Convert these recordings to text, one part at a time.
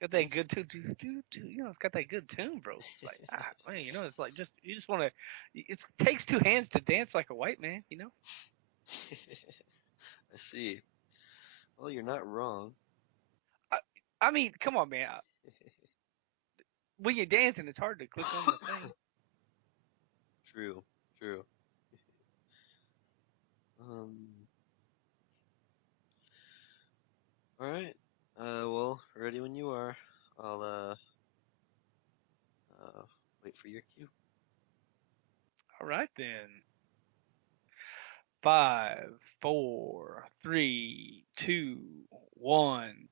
Got that good tune, it's got that good tune, bro. It's like, man, it's like just you just want to. It takes two hands to dance like a white man. I see. Well, you're not wrong. I, I mean, come on, man. When you're dancing, it's hard to click on the thing. True, true. Um, all right. Well, ready when you are. I'll uh wait for your cue. All right then. Five, four, three, two, one.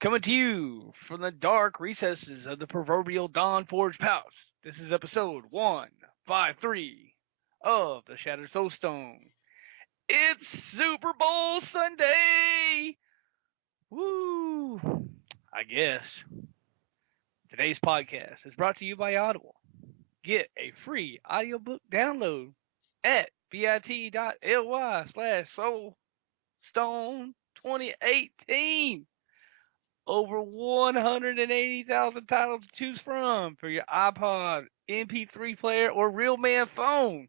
Coming to you from the dark recesses of the proverbial Dawn Forge House. This is episode 153 of the Shattered Soulstone. It's Super Bowl Sunday! Woo! I guess. Today's podcast is brought to you by Audible. Get a free audiobook download at bit.ly/soulstone2018. Over 180,000 titles to choose from for your iPod, MP3 player, or real man phone.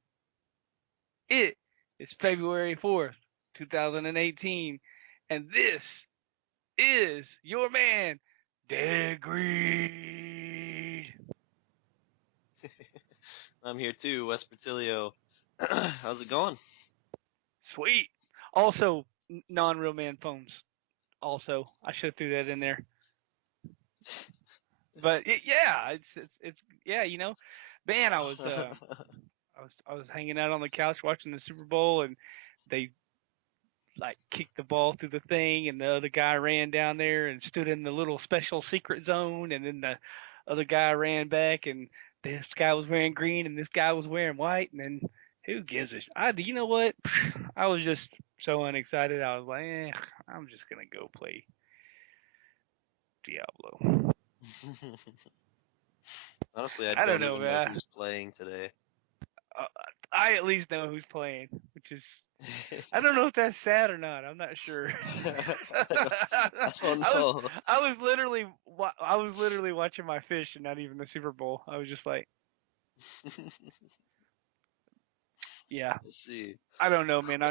It is February 4th, 2018, and this is your man, Dead Greed. I'm here too, Wes Bertilio. How's it going? Sweet. Also, non-real man phones. Also, I should have threw that in there. But yeah, it's yeah, man, I was hanging out on the couch watching the Super Bowl, and they like kicked the ball through the thing, and the other guy ran down there and stood in the little special secret zone, and then the other guy ran back, and this guy was wearing green, and this guy was wearing white, and then who gives a you know what? I was just so unexcited. I was like, I'm just gonna go play Diablo. Honestly, I I don't don't know, even know man. who's playing today. Uh, I at least know who's playing, which is I don't know if that's sad or not. I'm not sure. I don't I was know. I was literally watching my fish and not even the Super Bowl. I was just like, yeah, Let's see. I don't know, man.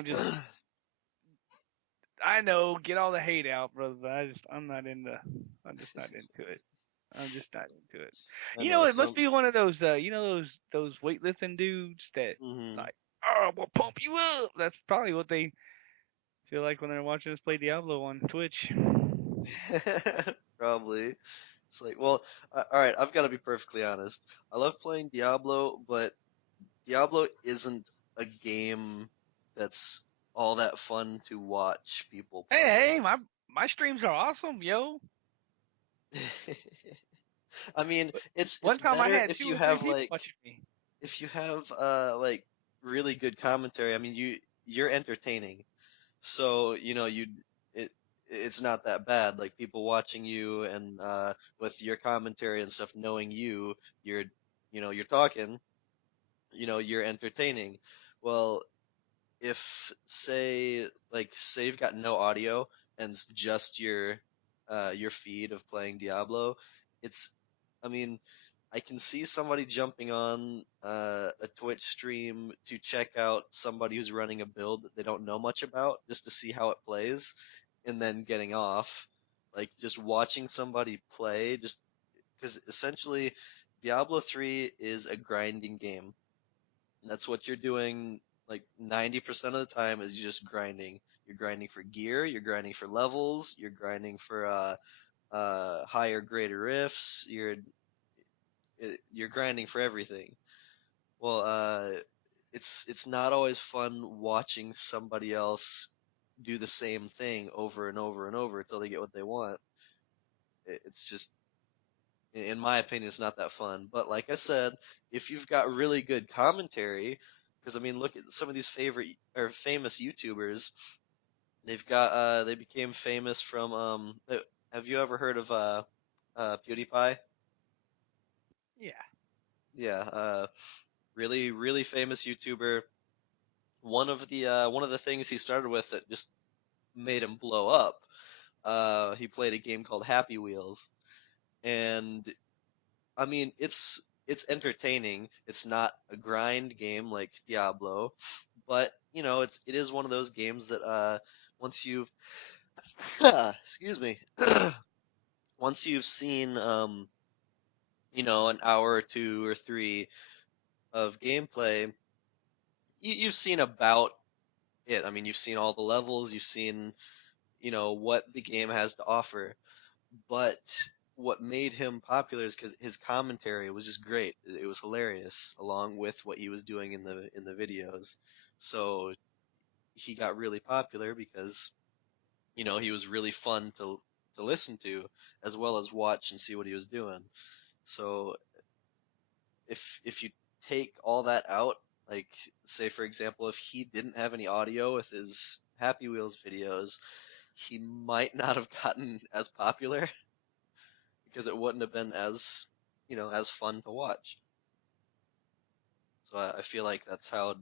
I know, get all the hate out, brother. But I'm just not into it. I'm just not into it. I know It must some. be one of those, those weightlifting dudes that Mhm. like, oh, we'll pump you up. That's probably what they feel like when they're watching us play Diablo on Twitch. Probably. It's like, well, all right. I've got to be perfectly honest. I love playing Diablo, but Diablo isn't a game that's all that fun to watch people play. Hey, my streams are awesome, yo. I mean, But it's one time I better had if two you or three have people like watching me. like really good commentary. I mean, you're entertaining. So, it it's not that bad. Like people watching you and with your commentary and stuff, knowing you're you're talking, you're entertaining. Well, if say you've got no audio and it's just your feed of playing Diablo, it's I mean, I can see somebody jumping on a Twitch stream to check out somebody who's running a build that they don't know much about just to see how it plays and then getting off. Like just watching somebody play just because essentially Diablo 3 is a grinding game. That's what you're doing like 90% of the time is just grinding. You're grinding for gear, you're grinding for levels, you're grinding for higher greater rifts, you're grinding for everything. Well, it's not always fun watching somebody else do the same thing over and over and over until they get what they want. It's just in my opinion, it's not that fun. But like I said, if you've got really good commentary, because I mean, look at some of these favorite or famous YouTubers. They became famous from have you ever heard of PewDiePie? Yeah. Yeah, really famous YouTuber. One of the things he started with that just made him blow up he played a game called Happy Wheels, and I mean it's entertaining. It's not a grind game like Diablo, but it is one of those games that once you've excuse me once you've seen an hour or two or three of gameplay, you've seen about it. I mean, you've seen all the levels, you've seen what the game has to offer. But what made him popular is because his commentary was just great. It was hilarious, along with what he was doing in the videos. So he got really popular because he was really fun to listen to, as well as watch and see what he was doing. So if you take all that out, like say for example, if he didn't have any audio with his Happy Wheels videos, he might not have gotten as popular because it wouldn't have been as fun to watch. So I feel like that's how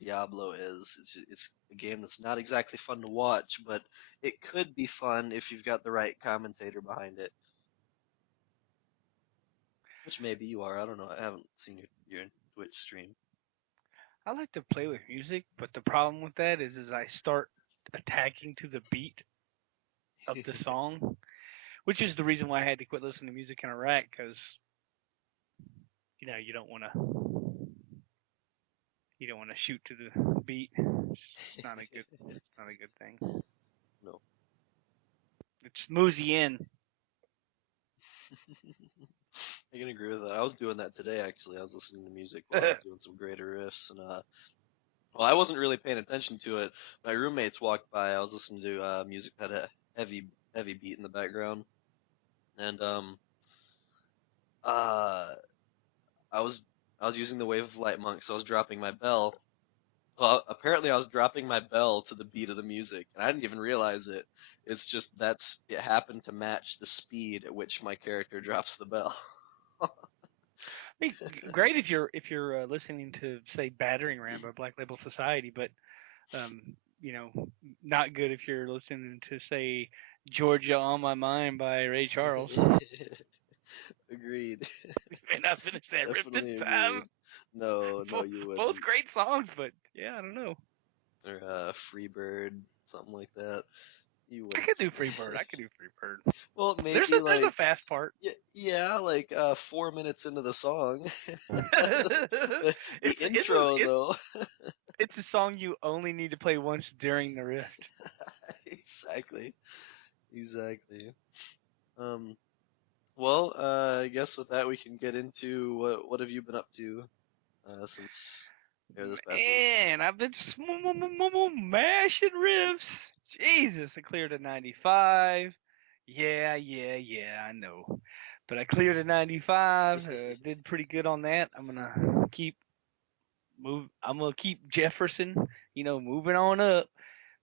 Diablo is. It's a game that's not exactly fun to watch, but it could be fun if you've got the right commentator behind it. Which maybe you are. I don't know. I haven't seen your Twitch stream. I like to play with music, but the problem with that is I start attacking to the beat of the song, which is the reason why I had to quit listening to music in Iraq because you don't want to shoot to the beat. It's not a good thing. No. It moves you in. I can agree with that. I was doing that today actually. I was listening to music while I was doing some greater riffs, and well, I wasn't really paying attention to it. My roommates walked by. I was listening to music that had a heavy beat in the background, and uh, I was I was using the Wave of Light Monk, so I was dropping my bell. Well, apparently I was dropping my bell to the beat of the music, and I didn't even realize it. It's just it happened to match the speed at which my character drops the bell. I mean, great if you're listening to say "Battering Ram" by Black Label Society, but um, you know, not good if you're listening to say "Georgia on My Mind" by Ray Charles. Agreed. You may not finish that riff in Definitely time. agreed. No, no, you Both wouldn't. great songs, but yeah, I don't know. Or Freebird, something like that. You I wouldn't. could do Freebird. I could do Freebird. Well, There's maybe a like fast part. yeah, like 4 minutes into the song. The intro It's though. it's a song you only need to play once during the rift. Exactly. Exactly. Um. Well, I guess with that we can get into what have you been up to since this past week. Man, I've been mashing riffs. Jesus, I cleared a 95. Yeah, I know. But I cleared a 95. Did pretty good on that. I'm gonna keep Jefferson, moving on up.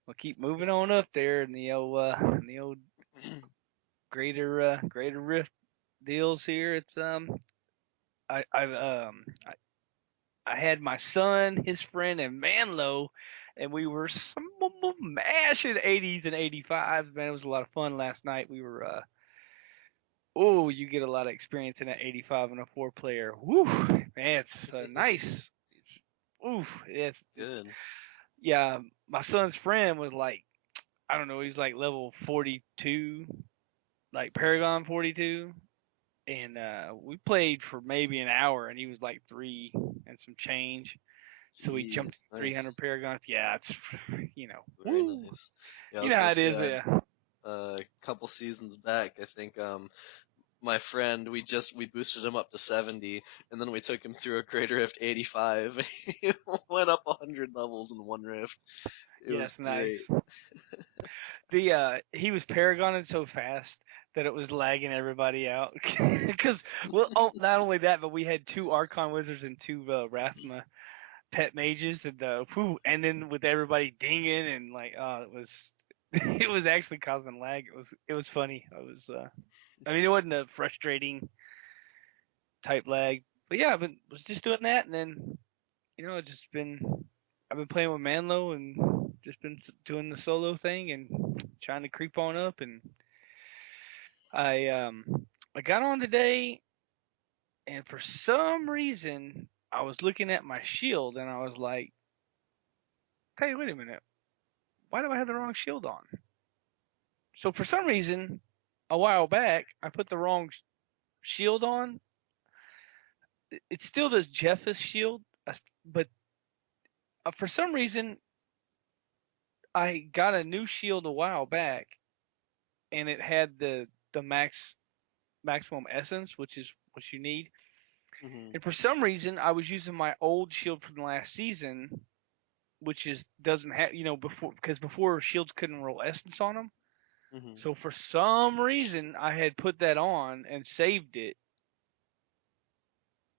We'll keep moving on up there in the old greater rift deals here. It's I had my son, his friend, and Manlo, and we were mashing 80s and 85s. Man, it was a lot of fun last night. We were you get a lot of experience in that 85 and a four player. Woo, man, it's nice. It's it's Good. yeah. My son's friend was like, I don't know, he's like level 42, like Paragon 42, and we played for maybe an hour, and he was like three and some change. So we jumped Jeez, 300 nice. Paragons. Yeah, it's Very woo. nice. Yeah, I You was know how gonna it say is. Yeah. a couple seasons back, I think my friend we boosted him up to 70, and then we took him through a Greater Rift 85. He went up 100 levels in one rift. It was Yes, nice. great. The he was Paragoning so fast that it was lagging everybody out. Because not only that, but we had two Archon wizards and two Rathma pet mages, and then with everybody dinging and like, it was it was actually causing lag. It was funny. I mean, it wasn't a frustrating type lag, but yeah, was just doing that, and then I've been playing with Manlo and just been doing the solo thing, and trying to creep on up, and I um I got on today, and for some reason I was looking at my shield, and I was like, "Hey, wait a minute, why do I have the wrong shield on?" So for some reason, a while back, I put the wrong shield on. It's still the Jeffus shield, but for some reason I got a new shield a while back, and it had the maximum essence, which is what you need. Mhm. And for some reason, I was using my old shield from the last season, which is doesn't have before, because before shields couldn't roll essence on them. Mhm. So for some reason, I had put that on and saved it,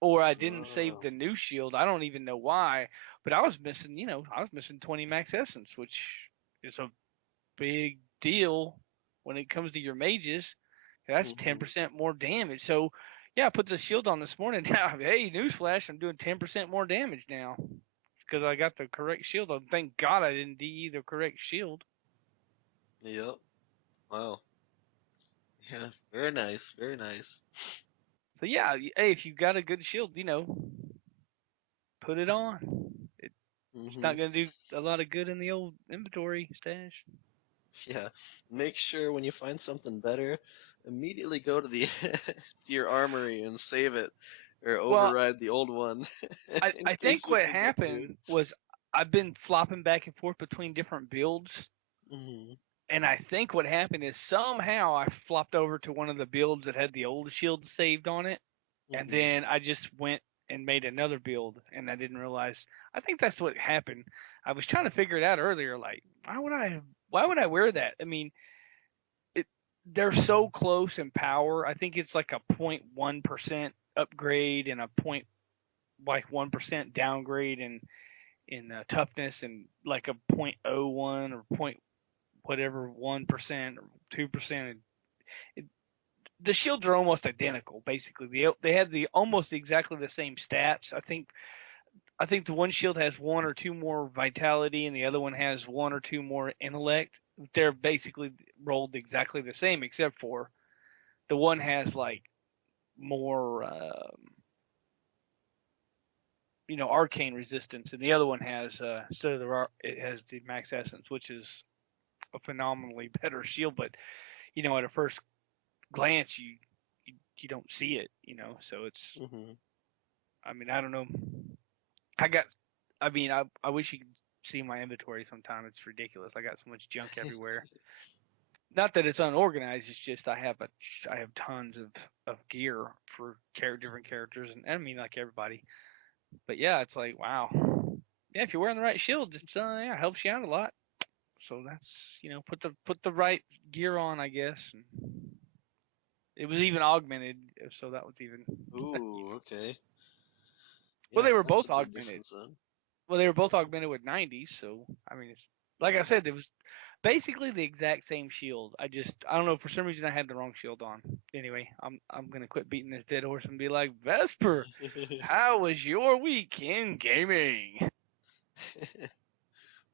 or I didn't save Oh. the new shield. I don't even know why, but I was missing 20 max essence, which is a big deal when it comes to your mages. That's Mhm. 10% more damage. So, yeah, I put the shield on this morning. Now, hey, newsflash, I'm doing 10% more damage now because I got the correct shield on. Thank God I didn't DE the correct shield. Yep. Wow. Yeah. Very nice. Very nice. So, yeah, hey, if you got a good shield, put it on. It's Mhm. not going to do a lot of good in the old inventory stash. Yeah. Make sure when you find something better, immediately go to the to your armory and save it, or Well, override the old one in I case think you what forget to. happened was I've been flopping back and forth between different builds. Mhm. And I think what happened is somehow I flopped over to one of the builds that had the old shield saved on it, and Mhm. then I just went and made another build, and I didn't realize. I think that's what happened. I was trying to figure it out earlier, like why would I wear that? I mean, it they're so close in power. I think it's like a 0.1% upgrade and a point like 1% downgrade in toughness, and like a 0.01 or point whatever 1% or 2%. The shields are almost identical. Basically, they have the almost exactly the same stats. I think the one shield has one or two more vitality, and the other one has one or two more intellect. They're basically rolled exactly the same, except for the one has like more, arcane resistance, and the other one has instead of it has the max essence, which is a phenomenally better shield. But at a first glance, you don't see it. So it's. Mhm. I mean, I don't know. I got. I mean, I wish you could see my inventory sometime. It's ridiculous. I got so much junk everywhere. Not that it's unorganized. It's just I have tons of gear for different characters, and I mean like everybody. But yeah, it's like wow. Yeah, if you're wearing the right shield, it's yeah, helps you out a lot. So that's put the right gear on, I guess. And it was even augmented, so that was even. Ooh. Okay. Well, Yeah, they were that's a both big augmented. difference then. Well, they were both augmented with 90s, so I mean, it's like I said, it was basically the exact same shield. I don't know, for some reason I had the wrong shield on. Anyway, I'm gonna quit beating this dead horse and be like, Vesper, how was your week in gaming?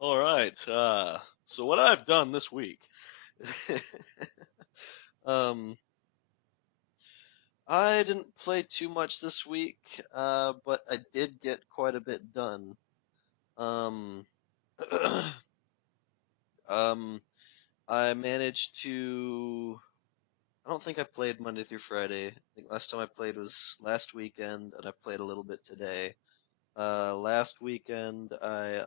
All right. So what I've done this week, um, I didn't play too much this week, but I did get quite a bit done. Um, um, I managed to. I don't think I played Monday through Friday. I think last time I played was last weekend, and I played a little bit today. Last weekend I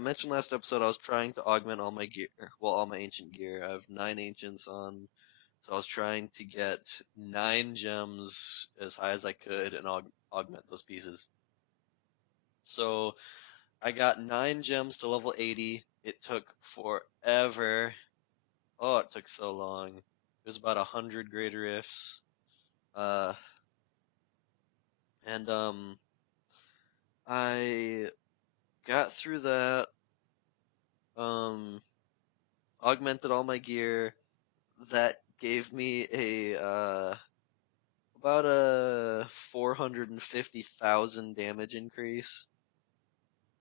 mentioned last episode I was trying to augment all my gear, well, all my ancient gear. I have 9 ancients on, so I was trying to get 9 gems as high as I could and augment those pieces. So I got 9 gems to level 80. It took forever. Oh, it took so long. It was about 100 greater rifts. Uh, and I got through that. Um, augmented all my gear. That gave me a about a 450,000 damage increase.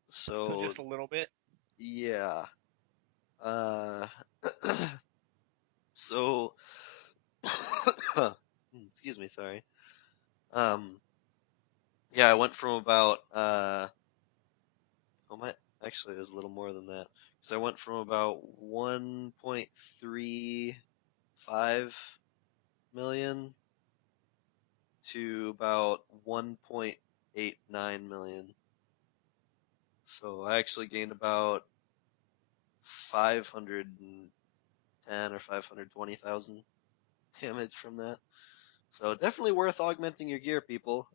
So So just a little bit. yeah. Uh, so, excuse me, sorry. Um, yeah, I went from about oh my, actually it was a little more than that. Because I went from about 1.35 million to about 1.89 million. So I actually gained about 510 or 520,000 damage from that. So definitely worth augmenting your gear, people.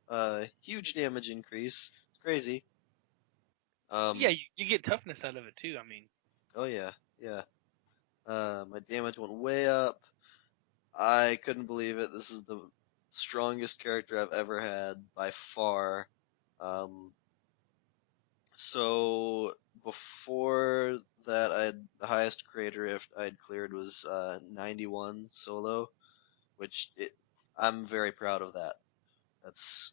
Huge damage increase. It's crazy. Yeah, Um, you get toughness out of it too. I mean, oh yeah, yeah. My damage went way up. I couldn't believe it. This is the strongest character I've ever had by far. Um, so before that, the highest creator rift I'd cleared was 91 solo, which I'm very proud of that. That's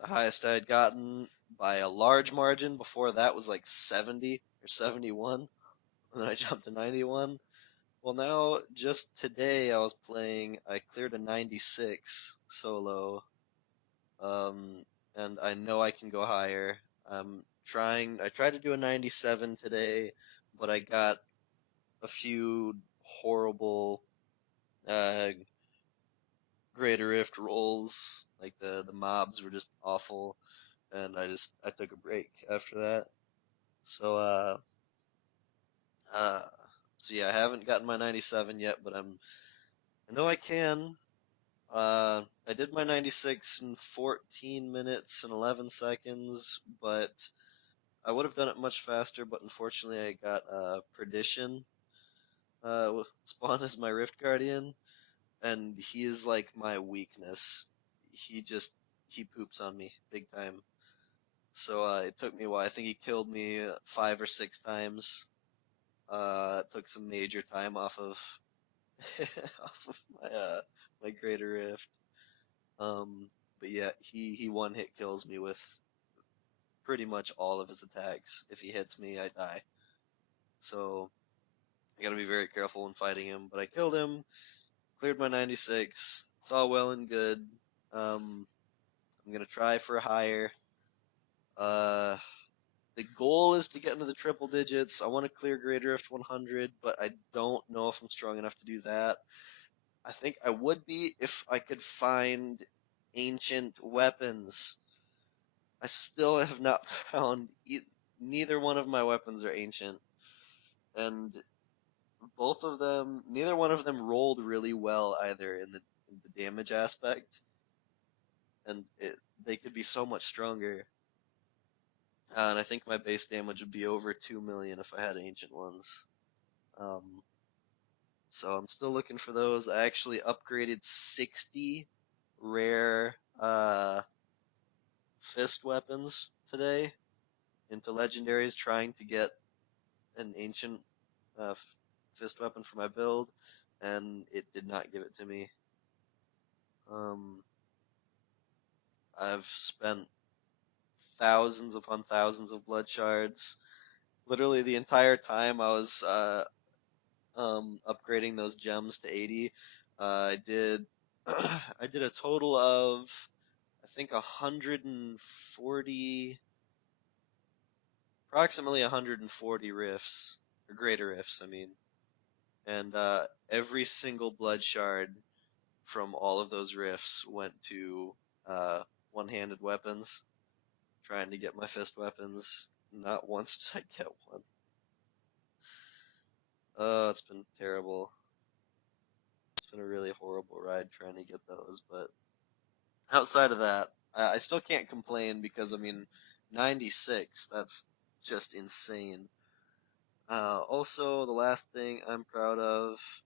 the highest I had gotten by a large margin. Before that was like 70 or 71, and then I jumped to 91. Well, now just today I cleared a 96 solo, um, and I know I can go higher. I tried to do a 97 today, but I got a few horrible, uh, Greater Rift rolls. Like the mobs were just awful, and I took a break after that. So, uh, so yeah, I haven't gotten my 97 yet, but I know I can. I did my 96 in 14 minutes and 11 seconds, but I would have done it much faster, but unfortunately I got Perdition spawned as my Rift Guardian, and he is like my weakness. He just, he poops on me big time. So it took me a while. I think he killed me 5 or 6 times. It took some major time off of off of my Greater Rift. Um, but yeah, he one hit kills me with pretty much all of his attacks. If he hits me, I die. So I gotta be very careful when fighting him. But I killed him, cleared my 96. It's all well and good. Um, I'm gonna try for a higher. Uh, the goal is to get into the triple digits. I want to clear Greater Rift 100, but I don't know if I'm strong enough to do that. I think I would be if I could find ancient weapons. I still have not found neither one of my weapons are ancient, and both of them, neither one of them rolled really well either in the damage aspect, and they could be so much stronger. And I think my base damage would be over 2 million if I had ancient ones. Um, so I'm still looking for those. I actually upgraded 60 rare fist weapons today into legendaries, trying to get an ancient uh, fist weapon for my build, and it did not give it to me. Um, I've spent thousands upon thousands of blood shards. Literally the entire time I was upgrading those gems to 80. I did I did a total of I think 140, approximately 140 rifts or greater rifts. I mean, and every single blood shard from all of those rifts went to one-handed weapons, trying to get my fist weapons. Not once did I get one. It's been terrible. It's been a really horrible ride trying to get those, but outside of that, I still can't complain because I mean, 96, that's just insane. Also, the last thing I'm proud of,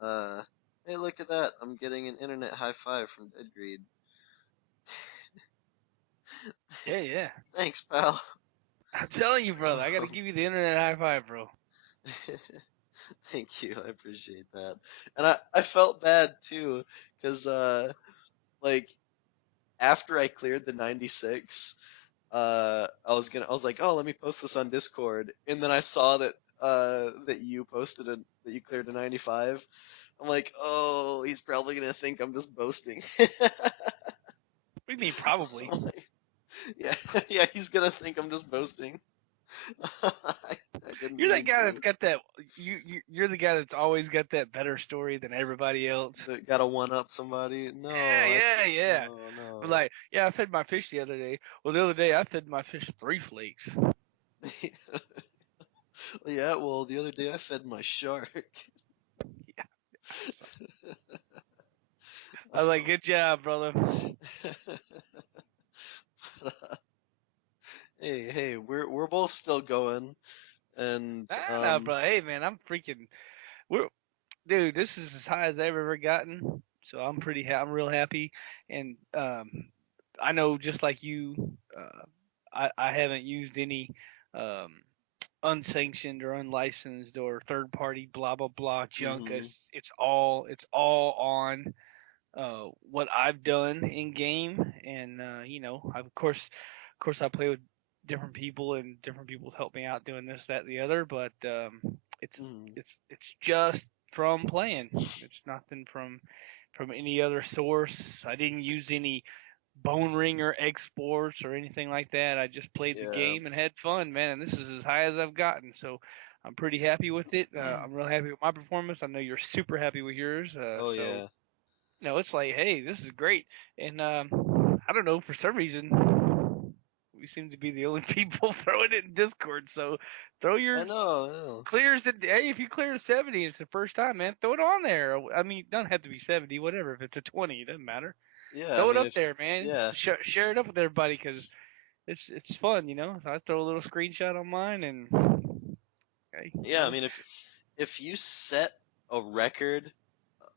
uh, hey, look at that! I'm getting an internet high five from Dead Greed. yeah, yeah. Thanks, pal. I'm telling you, brother. I got to give you the internet high five, bro. Thank you, I appreciate that. And I felt bad too, because like after I cleared the 96, I I was like, oh, let me post this on Discord, and then I saw that you posted it, that you cleared a 95. I'm like, oh, he's probably gonna think I'm just boasting. What do you mean probably? I'm like, yeah, yeah, he's gonna think I'm just boasting. I didn't You're that mean guy that's to. got that. You're the guy that's always got that better story than everybody else. That gotta one up somebody. Yeah, No, yeah, yeah. no, But no. like, yeah, I fed my fish the other day. Well, the other day I fed my fish 3 flakes. Yeah, well, the other day I fed my shark. Yeah. So, I was like, good job, brother. Hey, hey, we're both still going, and Nah, bro. Hey, man, I'm freaking. We're dude. This is as high as I've ever gotten. So I'm I'm real happy. And I know just like you, I haven't used any um unsanctioned or unlicensed or third party blah blah blah junk. hmm It's all on what I've done in game, and of course I play with different people, and different people help me out doing this, that, the other. But it's hmm it's just from playing. It's nothing from any other source. I didn't use any bone ringer exports or anything like that. I just played the Yeah. game and had fun, man. And this is as high as I've gotten, so I'm pretty happy with it. I'm real happy with my performance. I know you're super happy with yours. Oh So yeah. it's like, hey, this is great. And I don't know, for some reason, we seem to be the only people throwing it in Discord. So throw I your know. clears. Hey, if you clear a 70, it's the first time, man. Throw it on there. I mean, it doesn't have to be 70, whatever. If it's a 20, it doesn't matter. Yeah. I Throw it mean, up if there, man. yeah, Share it up with everybody because it's fun. So I throw a little screenshot on mine, and hey, yeah. I mean, if you set a record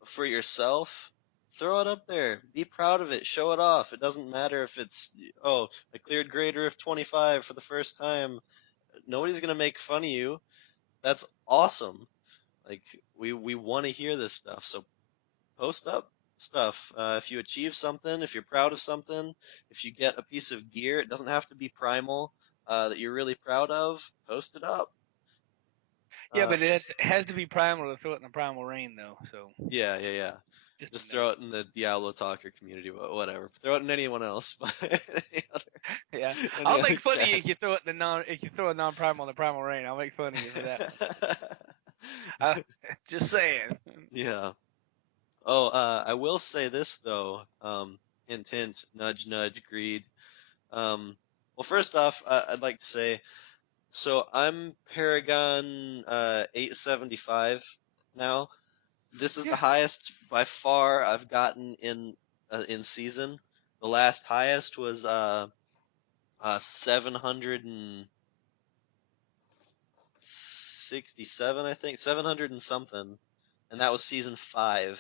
for yourself, throw it up there. Be proud of it. Show it off. It doesn't matter if it's, oh, I cleared greater of 25 for the first time. Nobody's gonna make fun of you. That's awesome. Like we want to hear this stuff. So post up stuff. If you achieve something, if you're proud of something, if you get a piece of gear, it doesn't have to be primal, that you're really proud of. Post it up. yeah, Uh, but it has to be primal to throw it in the primal rain, though. So yeah, yeah, yeah. just a Just throw note. it in the Diablo Talker community, whatever. Throw it in anyone else, but Yeah, any I'll other make fun of you chat. if you throw it in the non if you throw a non-primal in the primal rain. I'll make fun of you for that one. Uh, just saying. Yeah. Oh, I will say this though. Hint, hint, nudge, nudge, greed. Well, first off, I'd like to say, so I'm Paragon 875 now. This is the Yeah. highest by far I've gotten in season. The last highest was 767, I think, 700 and something, and that was season 5.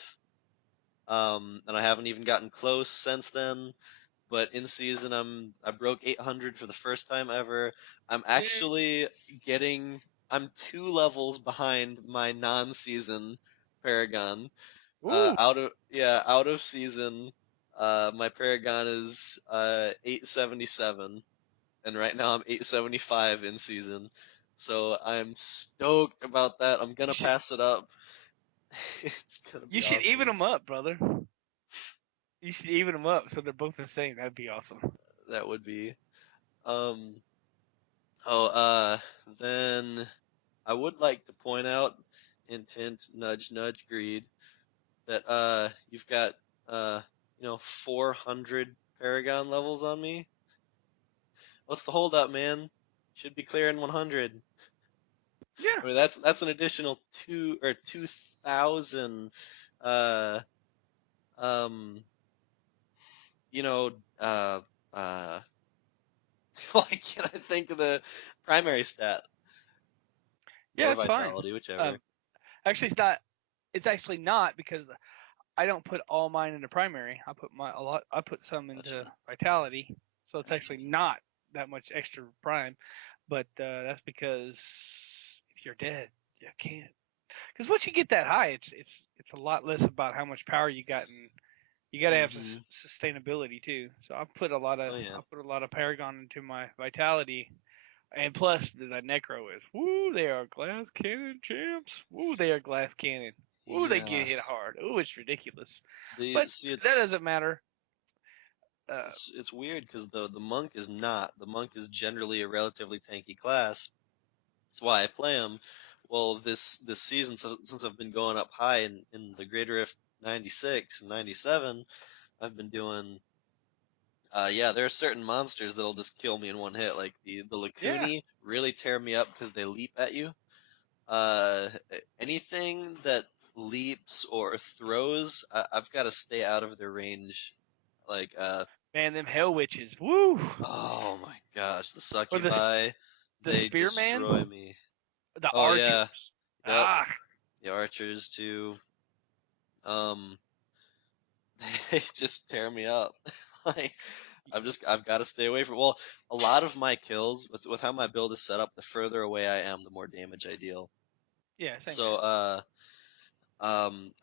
And I haven't even gotten close since then. But in season, I broke 800 for the first time ever. I'm actually getting I'm 2 levels behind my non-season Paragon. Ooh, Out of season, my Paragon is 877, and right now I'm 875 in season. So I'm stoked about that. I'm you gonna should pass it up. It's gonna you be should even awesome. them up, brother. You should even them up so they're both the same. That'd be awesome. That would be. Um. Oh. Then I would like to point out, hint, hint, nudge, nudge, greed, that you've got 400 Paragon levels on me. What's the holdup, man? Should be clearing 100. Yeah. I mean, that's an additional 2,000. Uh, um, you know, uh, uh. Why can't I think of the primary stat Yeah, or it's fine. vitality, whichever? Um, actually, it's not. It's actually not because I don't put all mine into primary. I put my a lot. I put some Gotcha. into vitality, so it's Gotcha. actually not that much extra prime. But that's because if you're dead, you can't. Because once you get that high, it's a lot less about how much power you got You got to have Mm-hmm. sustainability too. So Oh yeah. I put a lot of Paragon into my Vitality, and plus the Necro is woo. They are glass cannon champs. Woo, they are glass cannon. Woo, they get Yeah. hit hard. Ooh, it's ridiculous. The But see that doesn't matter. it's weird because the monk is not. The monk is generally a relatively tanky class. That's why I play him. Well, this season, since I've been going up high in the Greater Rift 96 and 97, I've been doing. Yeah, there are certain monsters that'll just kill me in one hit. Like the Yeah, Lakuni really tear me up because they leap at you. Uh, Anything that leaps or throws, I've got to stay out of their range. Like, man, them Hell Witches. Woo. oh my gosh, the Or succubi, the they destroy Spearman, me. the Oh yeah, Archers. yep, Ah, the archers too. Um, they just tear me up. Like, I've got to stay away from. Well, a lot of my kills with how my build is set up, the further away I am, the more damage I deal. yeah, same So, here.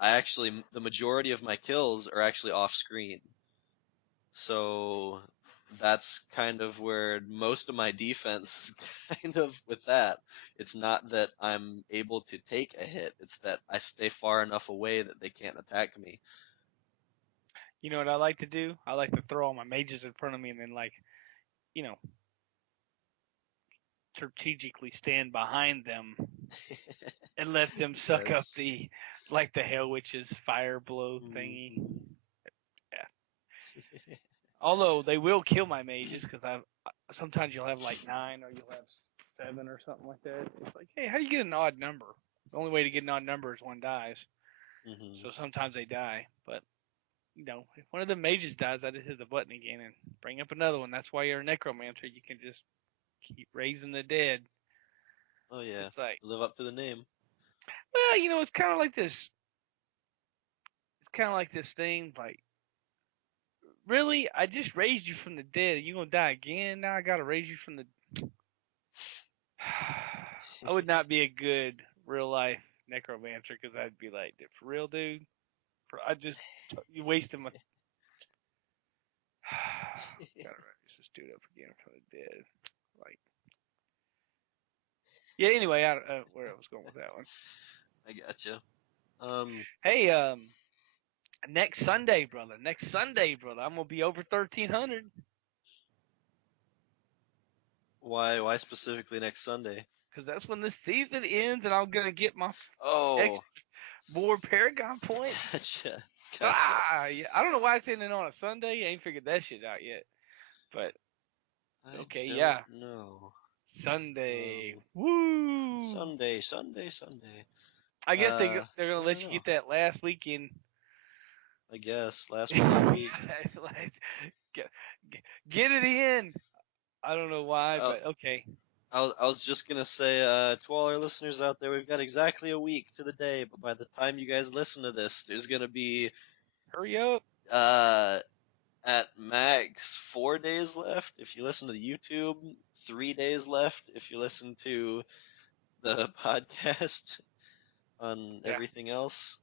I actually the majority of my kills are actually off screen. So that's kind of where most of my defense kind of with that. It's not that I'm able to take a hit, it's that I stay far enough away that they can't attack me. You know what I like to do? I like to throw all my mages in front of me and then you know, strategically stand behind them and let them suck up Yes. the Hell Witches fire blow thingy. Hmm. Yeah. Although they will kill my mages because I've sometimes you'll have like 9 or you'll have 7 or something like that. It's like, hey, how do you get an odd number? The only way to get an odd number is one dies. Hmm. So sometimes they die, but if one of the mages dies, I just hit the button again and bring up another one. That's why you're a necromancer. You can just keep raising the dead. Oh yeah, It's like, live up to the name. well, it's kind of like this. It's kind of like this thing. Like, really, I just raised you from the dead. Are you gonna die again? Now I gotta raise you from the. I would not be a good real life necromancer because I'd be like, for real, dude. I just you wasted my. Gotta raise this dude up again from the dead. Like, yeah. Anyway, where I was going with that one. I gotcha. Um, Hey, next Sunday, brother. Next Sunday, brother. I'm gonna be over 1,300 why specifically next Sunday? because that's when the season ends, and I'm gonna get my Oh, extra more Paragon points. gotcha, gotcha. Ah, yeah. I don't know why it's ending on a Sunday. I ain't figured that shit out yet. But I okay, don't yeah, know. Sunday. Um, Woo! Sunday, Sunday, Sunday. I guess they're gonna I don't let you know. get that last weekend. I guess last one of the week. get, get it in. I don't know why, I, but okay. I was just gonna say to all our listeners out there, we've got exactly a week to the day, but by the time you guys listen to this, there's gonna be Hurry up. uh, at max 4 days left. If you listen to the YouTube, 3 days left. If you listen to the podcast on Yeah. everything else,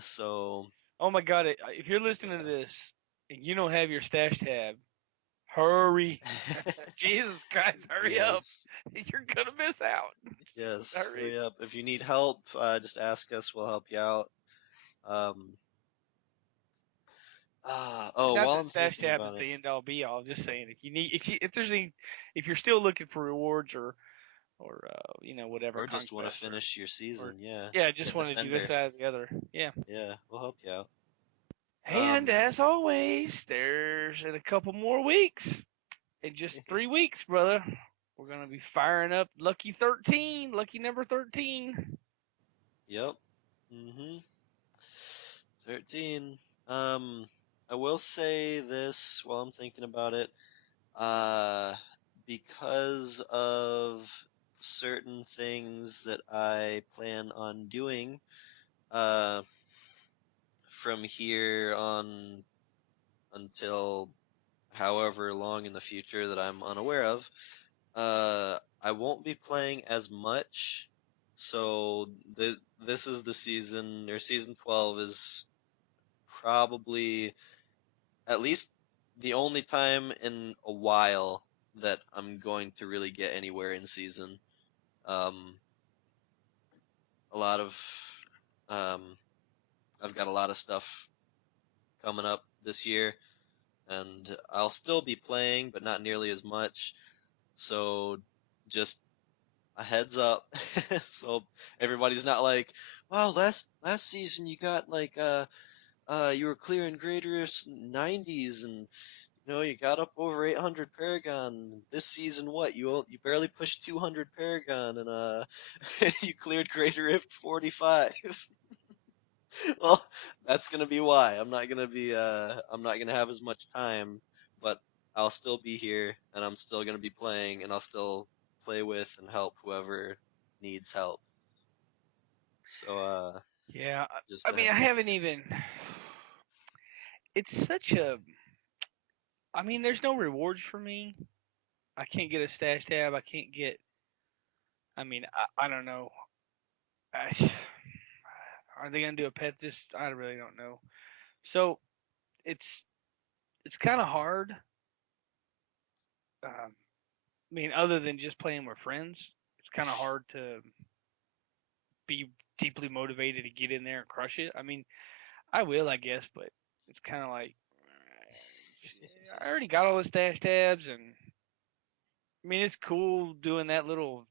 so Oh my God! If you're listening to yeah. this and you don't have your stash tab, hurry! Jesus Christ, hurry up! Yes, You're gonna miss out. yes, Hurry! hurry up. If you need help, just ask us. We'll help you out. Um, oh, Not while that I'm stash thinking tab is about it, the end all be all. I'm just saying if you're still looking for rewards or whatever or just want to conquest finish your or season, yeah, yeah, be a just want to do this defender. that or the other. Yeah. Yeah, we'll help you out. And Um, as always, there's in a couple more weeks, in just 3 weeks, brother, we're gonna be firing up lucky number 13. yep. Mhm. 13. Um, I will say this while I'm thinking about it. Uh, because of certain things that I plan on doing, uh, from here on until however long in the future that I'm unaware of, I won't be playing as much. So this is the season, or season 12 is probably at least the only time in a while that I'm going to really get anywhere in season. Um, a lot of um, I've got a lot of stuff coming up this year, and I'll still be playing, but not nearly as much. So just a heads up, so everybody's not like, "Wow, last season you got like you were clearing Greater's 90s and you got up over 800 Paragon. This season, what you barely pushed 200 Paragon and you cleared Greater Rift 45." Well, that's gonna be why. I'm not gonna have as much time, but I'll still be here and I'm still gonna be playing and I'll still play with and help whoever needs help. So Yeah, just I a mean, I heads up. haven't even. It's such a. I mean, there's no rewards for me. I can't get a stash tab. I can't get. I mean, I don't know. I, are they gonna do a pet this? I really don't know. So it's it's kind of hard. I mean, other than just playing with friends, it's kind of hard to be deeply motivated to get in there and crush it. I mean, I will, I guess, but it's kind of like I already got all the stash tabs, and I mean, it's cool doing that little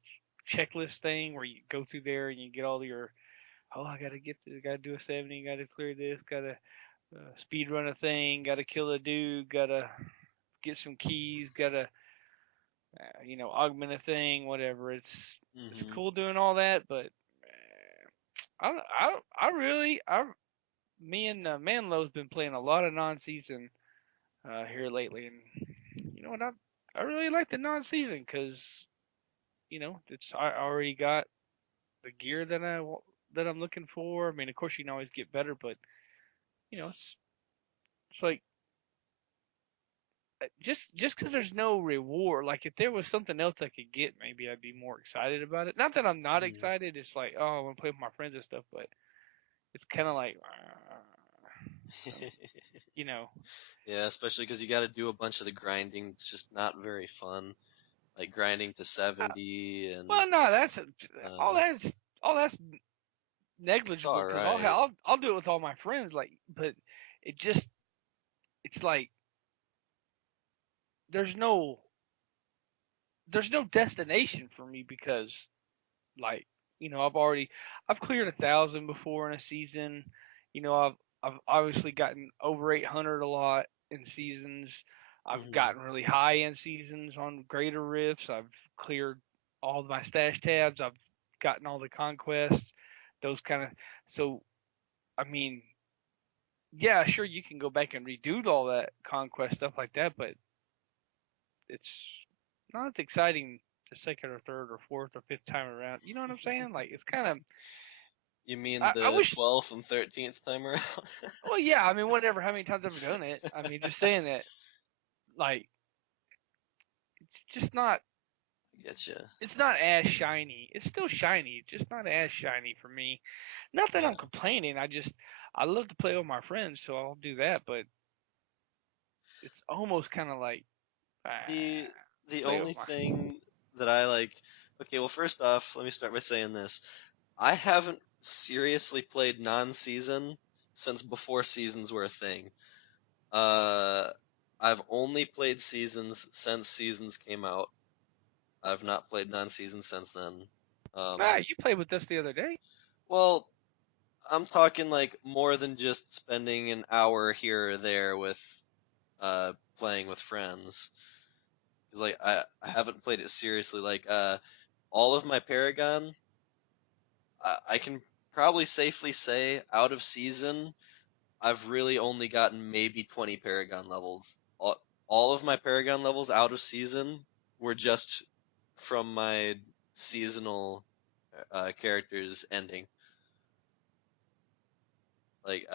checklist thing where you go through there and you get all your I gotta get this, gotta do a 70, gotta clear this, gotta speed run a thing, gotta kill a dude, gotta get some keys, gotta augment a thing, whatever. It's Hmm. cool doing all that, but I really me and Manlow's been playing a lot of non-season here lately, and you know what I really like the non-season because it's I already got the gear that I'm looking for. I mean, of course you can always get better, but it's like just because there's no reward. Like if there was something else I could get, maybe I'd be more excited about it. Not that I'm not Hmm. excited. It's like I want to play with my friends and stuff, but it's kind of like um, you know. Yeah, especially because you got to do a bunch of the grinding. It's just not very fun. Like grinding to Uh, 70 and well, no, all uh, that's all that's it's negligible all because right. I'll do it with all my friends. Like, but it just it's like there's no there's no destination for me because like I've cleared 1,000 before in a season. I've obviously gotten over 800 a lot in seasons. I've Hmm. gotten really high in seasons on greater rifts. I've cleared all of my stash tabs. I've gotten all the conquests. Those kind of so I mean yeah, sure you can go back and redo all that conquest stuff like that, but it's not as exciting the second or third or fourth or fifth time around. You know what I'm saying? Like it's kind of You mean I the wish. 12th and 13th time around? Well, yeah. I mean, whatever. How many times I've ever done it? I mean, just saying that. Like, it's just not. I get you. It's not as shiny. It's still shiny, just not as shiny for me. Not that I'm Yeah. complaining. I love to play with my friends, so I'll do that. But it's almost kind of like The the play only with my. thing that I like, okay, well first off, let me start by saying this. I haven't seriously played non-season since before seasons were a thing. Uh, I've only played seasons since seasons came out. I've not played non-season since then. Ah, Um, you played with us the other day. well, I'm talking like more than just spending an hour here or there with playing with friends. Because like I haven't played it seriously. Like all of my Paragon, I can probably safely say out of season, I've really only gotten maybe 20 Paragon levels. All of my Paragon levels out of season were just from my seasonal characters ending. Like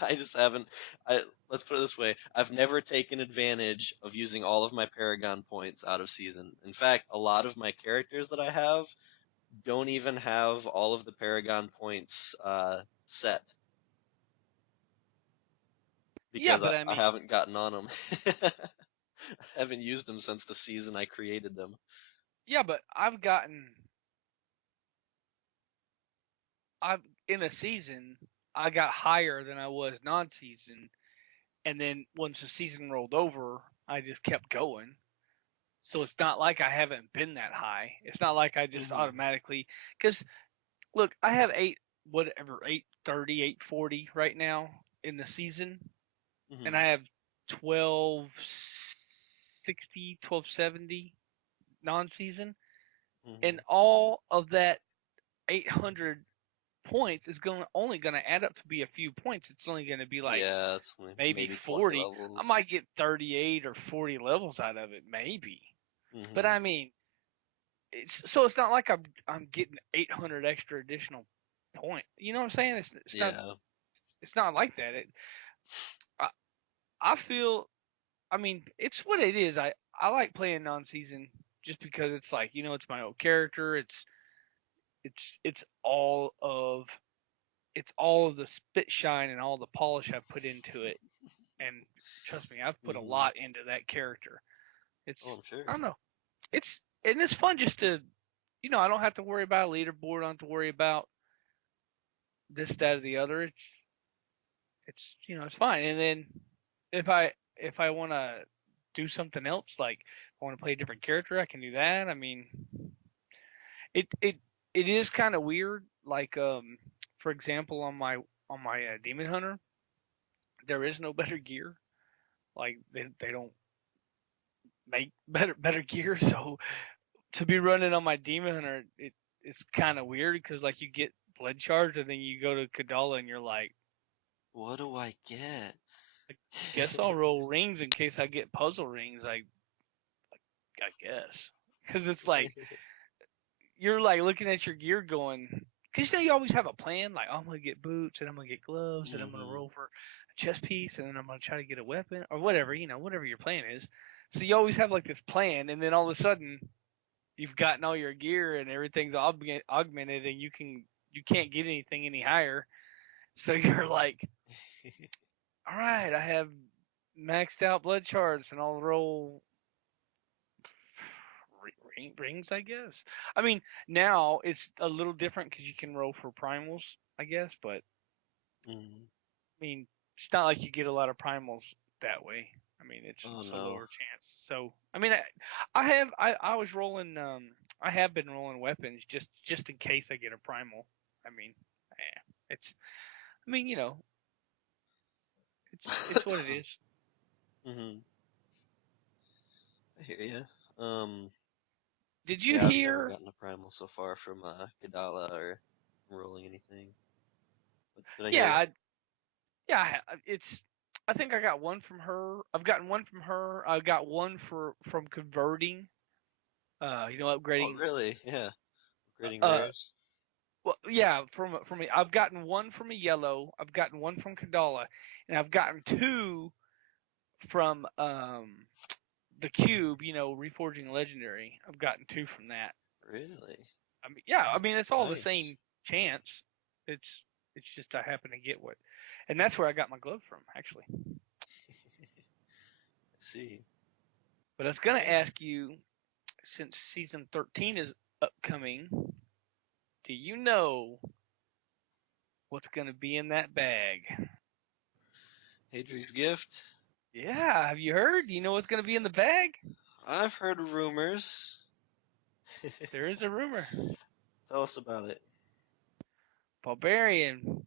I just haven't. I Let's put it this way: I've never taken advantage of using all of my Paragon points out of season. In fact, a lot of my characters that I have don't even have all of the Paragon points set. Yeah, because but I haven't gotten on them. I haven't used them since the season I created them. yeah, but I've in a season I got higher than I was non-season, and then once the season rolled over, I just kept going. So it's not like I haven't been that high. It's not like I just Hmm. automatically because look, I have 830, 840 right now in the season, and Hmm. I have 1260, 1270 non-season, and Hmm. all of that 800 points is only going to add up to be a few points. It's only going to be like Yeah, it's only maybe maybe 20 40. I levels. might get 38 or 40 levels out of it, maybe. But Hmm. I mean, it's not like I'm getting 800 extra additional point. You know what I'm saying? Yeah. It's not like that. I, I feel I mean, it's what it is. I like playing non-season just because it's like, it's my old character. It's it's all of the spit shine and all the polish I've put into it. And trust me, I've put a Hmm. lot into that character. Oh, It's I'm sure. I don't know. It's fun just to I don't have to worry about a leaderboard. I don't have to worry about this, that, or the other. It's fine. And then if I want to do something else, like I want to play a different character, I can do that. I mean, it it it is kind of weird. Like for example, on my demon hunter, there is no better gear. Like they don't make better gear, so to be running on my demon hunter, it's kind of weird because like you get blood charge and then you go to Kadala and you're like, What do I get? I guess I'll roll rings in case I get puzzle rings. I guess because it's like you're like looking at your gear going, because you always have a plan. Like, oh, I'm gonna get boots and I'm gonna get gloves and I'm gonna Hmm. roll for a chest piece and then I'm gonna try to get a weapon or whatever, whatever your plan is. So you always have like this plan, and then all of a sudden you've gotten all your gear and everything's augmented, and you can't get anything any higher. So you're like, all right, I have maxed out blood charts and I'll roll rings, I guess. I mean, now it's a little different because you can roll for primals, I guess. But Hmm. I mean, it's not like you get a lot of primals that way. I mean, Oh it's a no. lower chance. So I mean, I was rolling I have been rolling weapons just in case I get a primal. I mean, it's I mean it's what it is. Hmm. I hear ya. Did you Yeah, I've never hear? gotten a primal so far from Kadala or rolling anything. What did I Yeah, hear? yeah. It's I think I got one from her. I've gotten one from her. I got one from converting. Oh, Upgrading. really? Yeah. Upgrading Uh, rares. well, yeah, I've gotten one from a yellow. I've gotten one from Kadala, and I've gotten two from the cube. Reforging legendary. I've gotten two from that. Really? I mean, yeah. I mean, it's all the Nice. same chance. It's it's just I happen to get what, and that's where I got my glove from actually. I see. But I was gonna ask you, since season 13 is upcoming, do you know what's gonna be in that bag? Hadri's gift. Yeah, have you heard? Do you know what's gonna be in the bag? I've heard rumors. There is a rumor. Tell us about it. Barbarian,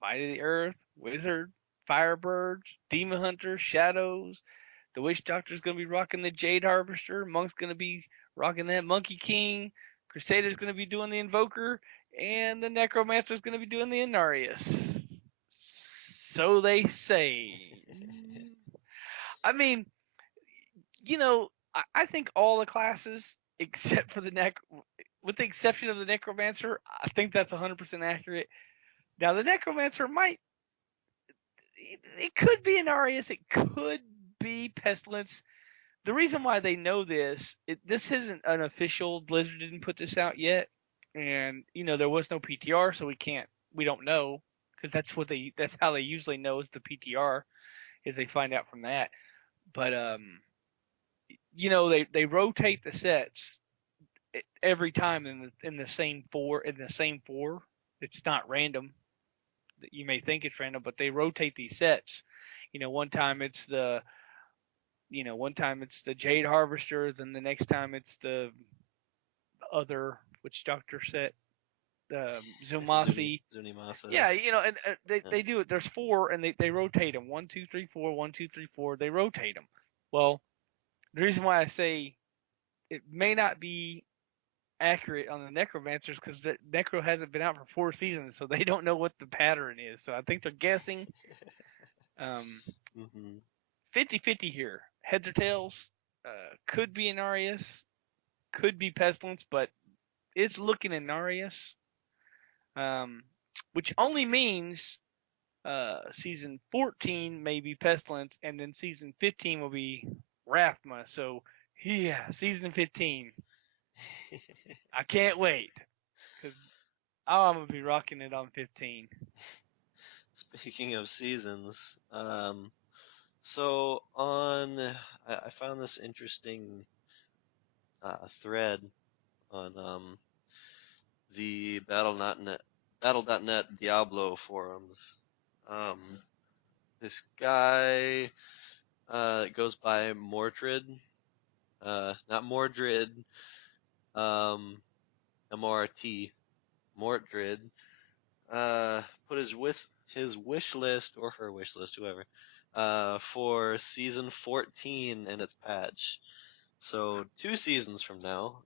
Might of the Earth, Wizard, Firebirds, Demon Hunter, Shadows. The Witch Doctor's gonna be rocking the Jade Harvester. Monk's gonna be rocking that Monkey King. Crusader's gonna be doing the Invoker, and the Necromancer's gonna be doing the Inarius. So they say. I mean, I think all the classes except for with the exception of the Necromancer, I think that's 100% accurate. Now the Necromancer it could be an Arius, it could be Pestilence. The reason why they know this isn't an official. Blizzard didn't put this out yet, and there was no PTR, so we don't know because that's how they usually know is the PTR. as they find out from that. But they rotate the sets every time in the same four. It's not random. You may think it's random, but they rotate these sets. One time it's the Jade Harvester, then the next time it's the other witch doctor set, Zumasi. Zunimasa. Yeah, and they, Yeah. they do it. There's four, and they rotate them. 1, 2, 3, 4, 1, 2, 3, 4. They rotate them. Well, the reason why I say it may not be accurate on the Necromancers because the Necro hasn't been out for 4 seasons, so they don't know what the pattern is. So I think they're guessing. Um, hmm 50-50 here. Heads or tails. Could be an Arius, could be Pestilence, but it's looking at Arius. Um, which only means season 14 may be Pestilence, and then season 15 will be Rathma. So, yeah, season 15. I can't wait because I'm gonna be rocking it on 15. Speaking of seasons, so I found this interesting thread on the Battle.net Diablo forums. Um, this guy goes by Mordred, not Mordred, um, MRT, Mordred. Put his wish list or her wish list, whoever, for season 14 and its patch. So 2 seasons from now.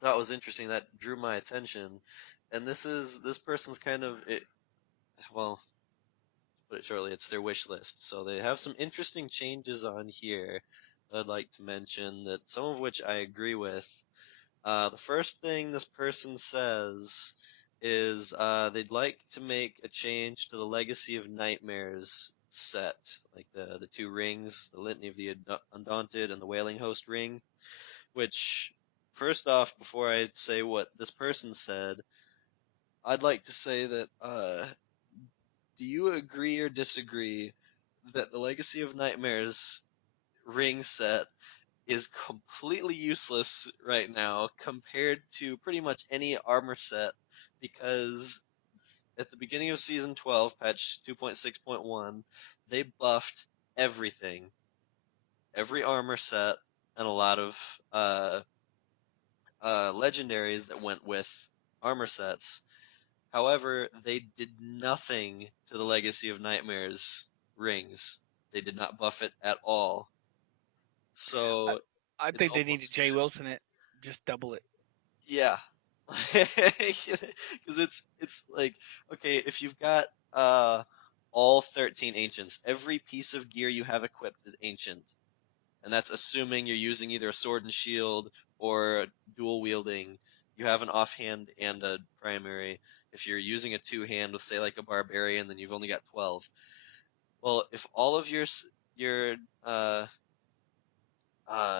That was interesting. That drew my attention. And this person's kind of it. Well, to put it shortly, it's their wish list. So they have some interesting changes on here that I'd like to mention. That some of which I agree with. The first thing this person says is they'd like to make a change to the Legacy of Nightmares set, like the two rings, the Litany of the Undaunted and the Wailing Host ring. Which, first off, before I say what this person said, I'd like to say that do you agree or disagree that the Legacy of Nightmares ring set is completely useless right now compared to pretty much any armor set because at the beginning of season 12, patch 2.6.1, they buffed everything, every armor set, and a lot of legendaries that went with armor sets. However, they did nothing to the Legacy of Nightmares rings. They did not buff it at all. I, So I it's think they need to Jay almost Wilson it. Just double it. yeah, because it's like okay, if you've got uh all 13 ancients, every piece of gear you have equipped is ancient, and that's assuming you're using either a sword and shield or dual wielding. You have an offhand and a primary. If you're using a two hand with say like a barbarian, then you've only got 12. Well, if all of your uh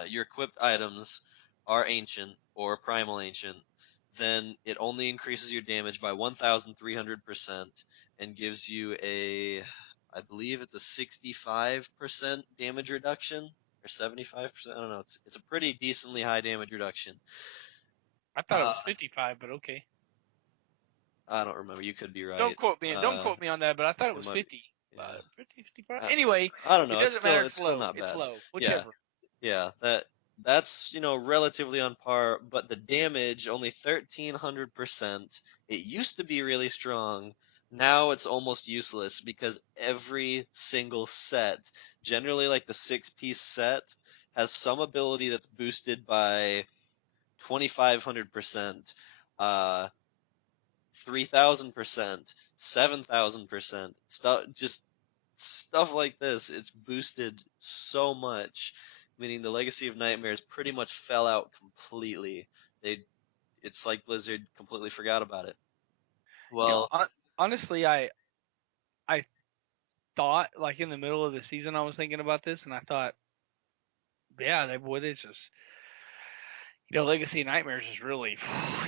your equipped items are ancient or primal ancient, then it only increases your damage by 1,300% and gives you I believe it's a 65% damage reduction or 75%. I don't know. It's a pretty decently high damage reduction. I thought it Uh, was 55, but okay. I don't remember. You could be Don't right. quote me. Don't Uh, quote me on that, but I thought it it was might be. 50. Yeah. 50, 55. Uh, Anyway, I don't it know. doesn't matter. It's still not It's bad. low. Yeah. Whichever. Yeah, that's relatively on par, but the damage only 1,300%. It used to be really strong. Now it's almost useless because every single set, generally like the 6-piece set, has some ability that's boosted by 2,500%, uh, 3,000%, 7,000%. Stuff like this. It's boosted so much, meaning the Legacy of Nightmares pretty much fell out completely. They, it's like Blizzard completely forgot about it. You know, Well, honestly, I thought like in the middle of the season I was thinking about this, and I thought, yeah, they would. It's just Legacy of Nightmares is really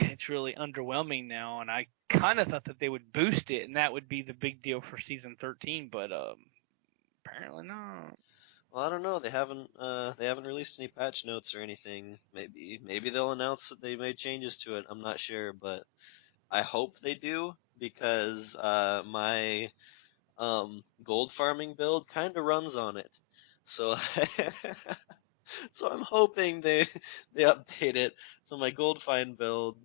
it's really underwhelming now, and I kind of thought that they would boost it, and that would be the big deal for season 13. But Apparently not. Well, I don't know. They haven't released any patch notes or anything. Maybe they'll announce that they made changes to it. I'm not sure, but I hope they do because my gold farming build kind of runs on it. So so I'm hoping they update it so my gold find build,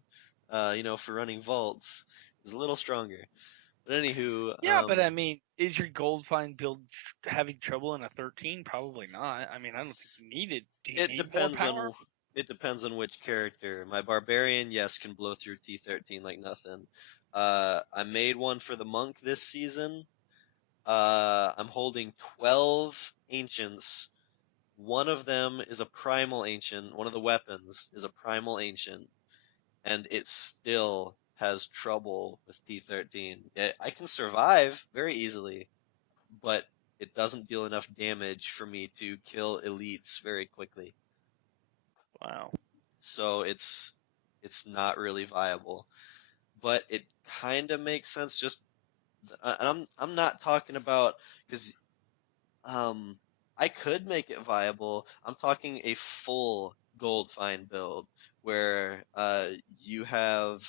for running vaults is a little stronger. But anywho, Yeah, but I mean, is your gold find build having trouble in a 13? Probably not. I mean, I don't think you need it. Do you it need more depends power? on it depends on which character. My barbarian, yes, can blow through T13 like nothing. I made one for the monk this season. I'm holding 12 ancients. One of them is a primal ancient. One of the weapons is a primal ancient, and it still has trouble with T13. I can survive very easily, but it doesn't deal enough damage for me to kill elites very quickly. Wow. So it's not really viable. But it kind of makes sense. Just and I'm not talking about because Um, I could make it viable. I'm talking a full gold find build where you have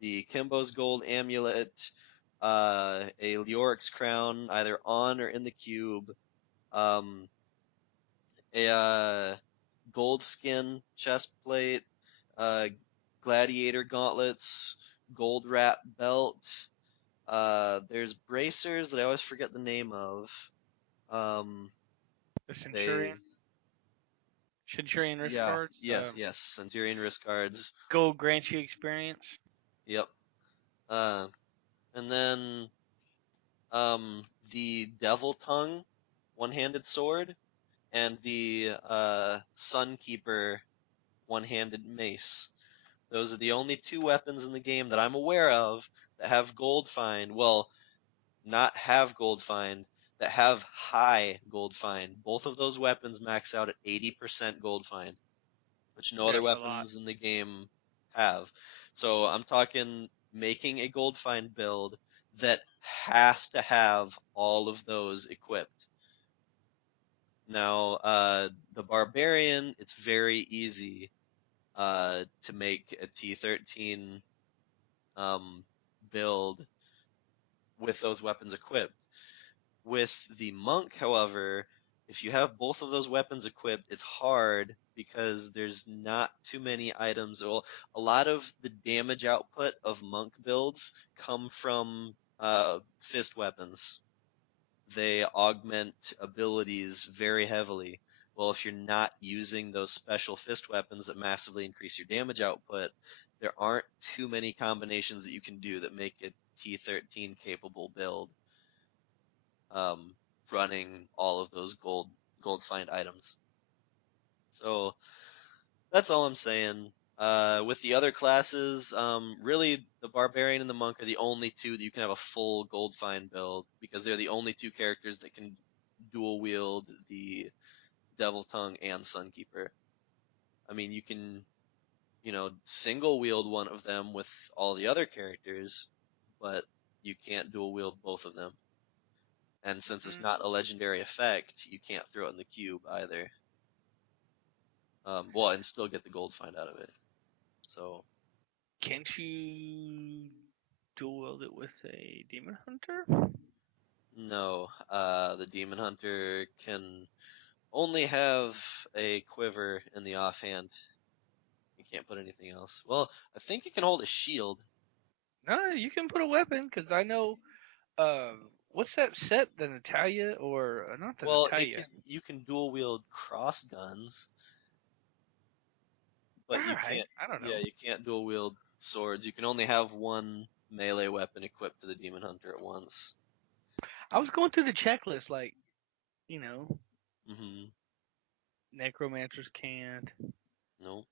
the Kimbo's gold amulet, a Leoric's crown either on or in the cube, um, a gold skin chest plate, uh, gladiator gauntlets, gold wrap belt. There's bracers that I always forget the name of. Um, The they Centurion wrist Yeah, cards. yes. Centurion wrist guards. Gold grants you experience. Yep. Uh, and then the Devil Tongue one-handed sword and the Sunkeeper one-handed mace. Those are the only two weapons in the game that I'm aware of that have gold find. Well, not have gold find, that have high gold find. Both of those weapons max out at 80% gold find, which no other That's a lot. weapons in the game have. So I'm talking making a gold find build that has to have all of those equipped. Now, the barbarian, it's very easy to make a T13 build with those weapons equipped. With the monk, however, if you have both of those weapons equipped, it's hard because there's not too many items. Well, a lot of the damage output of monk builds come from fist weapons. They augment abilities very heavily. Well, if you're not using those special fist weapons that massively increase your damage output, there aren't too many combinations that you can do that make a T13 capable build um, running all of those gold find items. So that's all I'm saying. With the other classes, really the barbarian and the monk are the only two that you can have a full gold find build because they're the only two characters that can dual wield the devil tongue and sunkeeper. I mean, you can single wield one of them with all the other characters, but you can't dual wield both of them. And since it's Mm, not a legendary effect, you can't throw it in the cube either. Well, and still get the gold find out of it. So can't you dual wield it with a demon hunter? no, the demon hunter can only have a quiver in the offhand. You can't put anything else. Well, I think it can hold a shield. No, you can put a weapon because I know. Uh, what's that set? The Natalia or not the Well, it Natalia? can you can dual wield cross guns, but All you right, can't. I don't Yeah, know. you can't dual wield swords. You can only have one melee weapon equipped to the demon hunter at once. I was going through the checklist, like you know, Hmm. necromancers can't. Nope.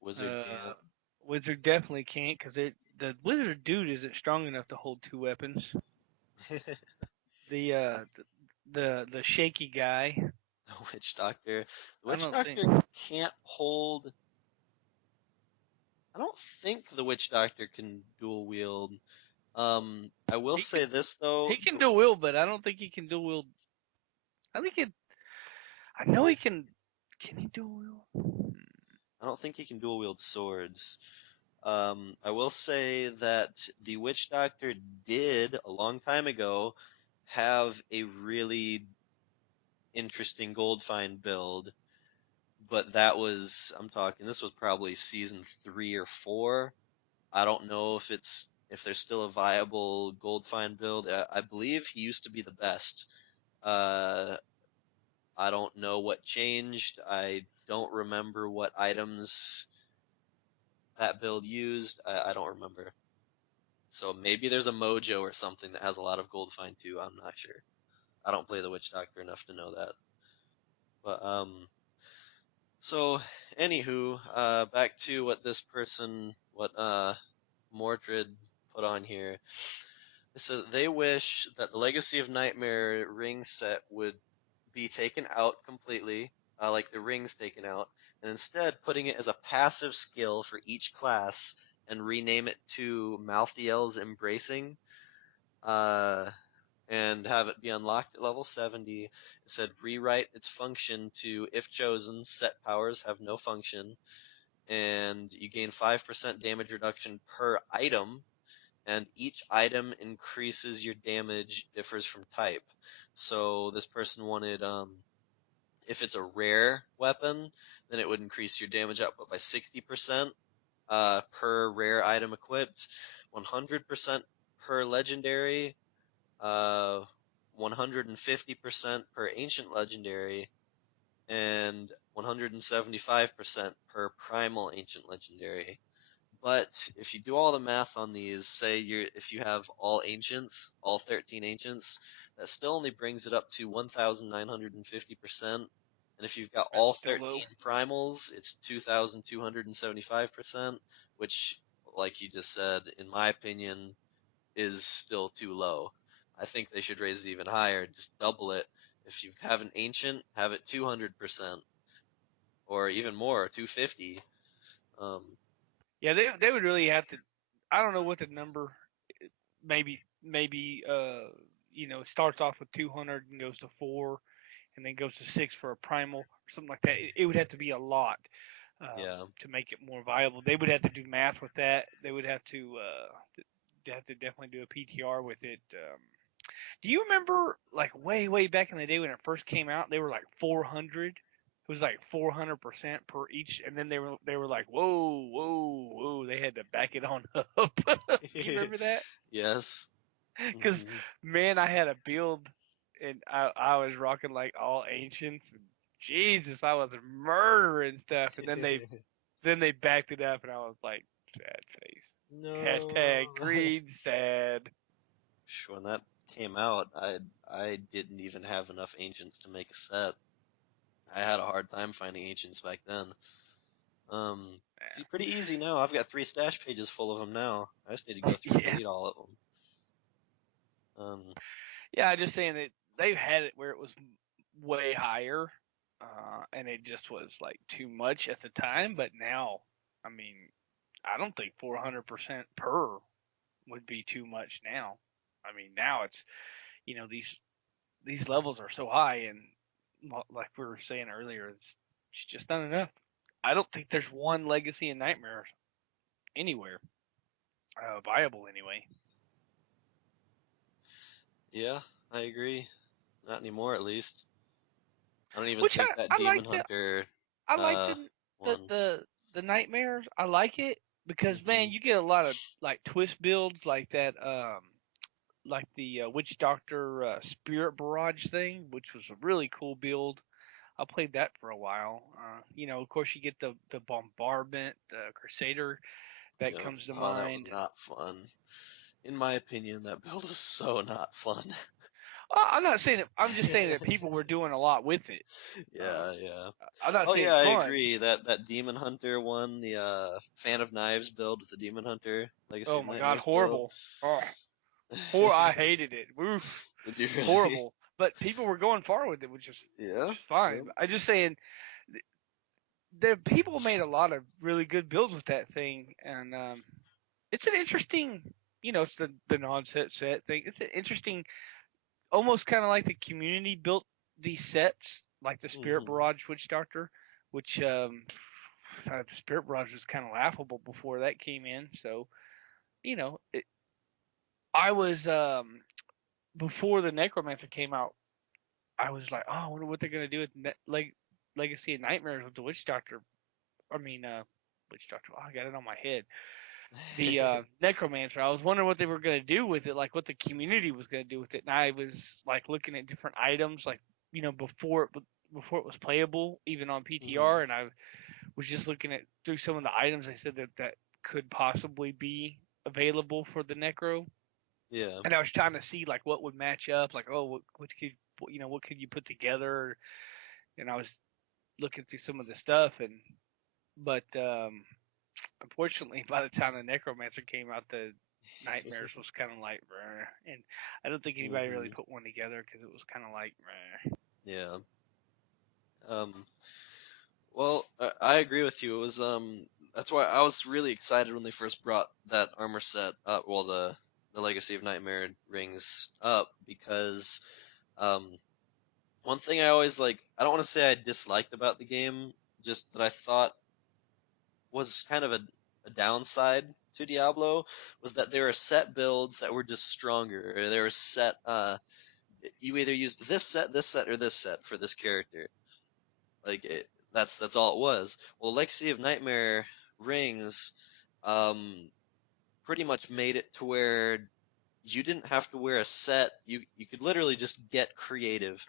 Wizard Uh, can't. wizard definitely can't because the wizard dude isn't strong enough to hold two weapons. The the shaky guy. The witch doctor. The I witch don't think doctor can't hold. I don't think the witch doctor can dual wield. I will he can. say this though. He can dual wield, but I don't think he can dual wield I think it. I know he can. Can he dual wield? I don't think he can dual wield swords. I will say that the Witch Doctor did a long time ago have a really interesting gold find build, but that was, I'm talking, this was probably season 3 or 4. I don't know if there's still a viable gold find build. I believe he used to be the best. Uh, I don't know what changed. I don't remember what items that build used. I don't remember. So maybe there's a mojo or something that has a lot of gold find too. I'm not sure. I don't play the Witch Doctor enough to know that. But so anywho, back to what this person, what Mordred put on here. So they wish that the Legacy of Nightmare ring set would be taken out completely, like the rings taken out, and instead putting it as a passive skill for each class and rename it to Malthiel's Embracing. Uh, and have it be unlocked at level 70. It said rewrite its function to, if chosen, set powers have no function, and you gain 5% damage reduction per item, and each item increases your damage differs from type. So this person wanted, if it's a rare weapon, then it would increase your damage output by 60% per rare item equipped, 100% per legendary, uh, 150% per ancient legendary, and 175% per primal ancient legendary. But if you do all the math on these, say if you have all ancients, all 13 ancients, that still only brings it up to 1,950%. And if you've got all That's still low. 13 primals, it's 2,275%, which, like you just said, in my opinion, is still too low. I think they should raise it even higher, just double it. If you have an ancient, have it 200%, or even more, 250. Um, Yeah, they would really have to. I don't know what the number. Maybe it starts off with 200 and goes to 4, and then goes to 6 for a primal or something like that. It would have to be a lot yeah. to make it more viable. They would have to do math with that. They would have to. They have to definitely do a PTR with it. Do you remember, like, way back in the day when it first came out? They were like 400. It was like 400% per each, and then they were like, whoa. They had to back it on up. You remember that? Yes. Because Hmm. man, I had a build, and I was rocking like all ancients. And Jesus, I was murdering stuff, and then they backed it up, and I was like, sad face. No. Hashtag greed sad. When that came out, I didn't even have enough ancients to make a set. I had a hard time finding ancients back then. It's pretty easy now. I've got 3 stash pages full of them now. I just need to go through and Yeah. delete all of them. Um, Yeah, I'm just saying that they've had it where it was way higher, and it just was like too much at the time. But now, I mean, I don't think 400% per would be too much now. I mean, now it's these levels are so high, and like we were saying earlier, it's just not enough. I don't think there's one Legacy and Nightmare anywhere viable anyway. yeah, I agree. Not anymore, at least. I don't even Which think that I Demon like the Hunter I like uh the one. the the nightmares. I like it because Hmm. man, you get a lot of like twist builds like that. Like the Witch Doctor Spirit Barrage thing, which was a really cool build. I played that for a while. Of course, you get the bombardment, Crusader that Yeah. comes to Oh, that was mind. not fun. In my opinion, that build was so not fun. I'm not saying it. I'm just saying that people were doing a lot with it. Um, Yeah, yeah. I'm not Oh saying yeah, I fun. agree. That Demon Hunter one, the Fan of Knives build with the Demon Hunter Legacy Oh of my God, Nightmares build. horrible. Oh, I hated it. Oof, Did you really? horrible. But people were going far with it, which Yeah. is fine. Yeah. I just saying the people made a lot of really good builds with that thing, and it's an interesting. It's the non-set thing. It's an interesting, almost kind of like the community built. these sets, like the Spirit Hmm. Barrage Witch Doctor, which the Spirit Barrage was kind of laughable before that came in. So I was before the Necromancer came out, I was like, oh, I wonder what they're gonna do with Legacy of Nightmares with the Witch Doctor. I mean, Witch Doctor. Oh, I got it on my head. The Necromancer. I was wondering what they were gonna do with it, like what the community was gonna do with it. And I was like looking at different items, like before it was playable, even on Hmm. PTR, and I was just looking at through some of the items I said that could possibly be available for the Necro, Yeah. and I was trying to see like what would match up, like oh, what could you put together, and I was looking through some of the stuff, but unfortunately, by the time the Necromancer came out, the Nightmares was kind of like, and I don't think anybody really Hmm. put one together because it was kind of like, Yeah. Um, well, I agree with you. It was that's why I was really excited when they first brought that armor set up, well the Legacy of Nightmare rings up because um one thing I always like, I don't want to say I disliked about the game, just that I thought was kind of a downside to Diablo was that there were set builds that were just stronger. Or there were set you either used this set, or this set for this character. That's all it was. Well, Legacy of Nightmare rings um pretty much made it to where you didn't have to wear a set. You could literally just get creative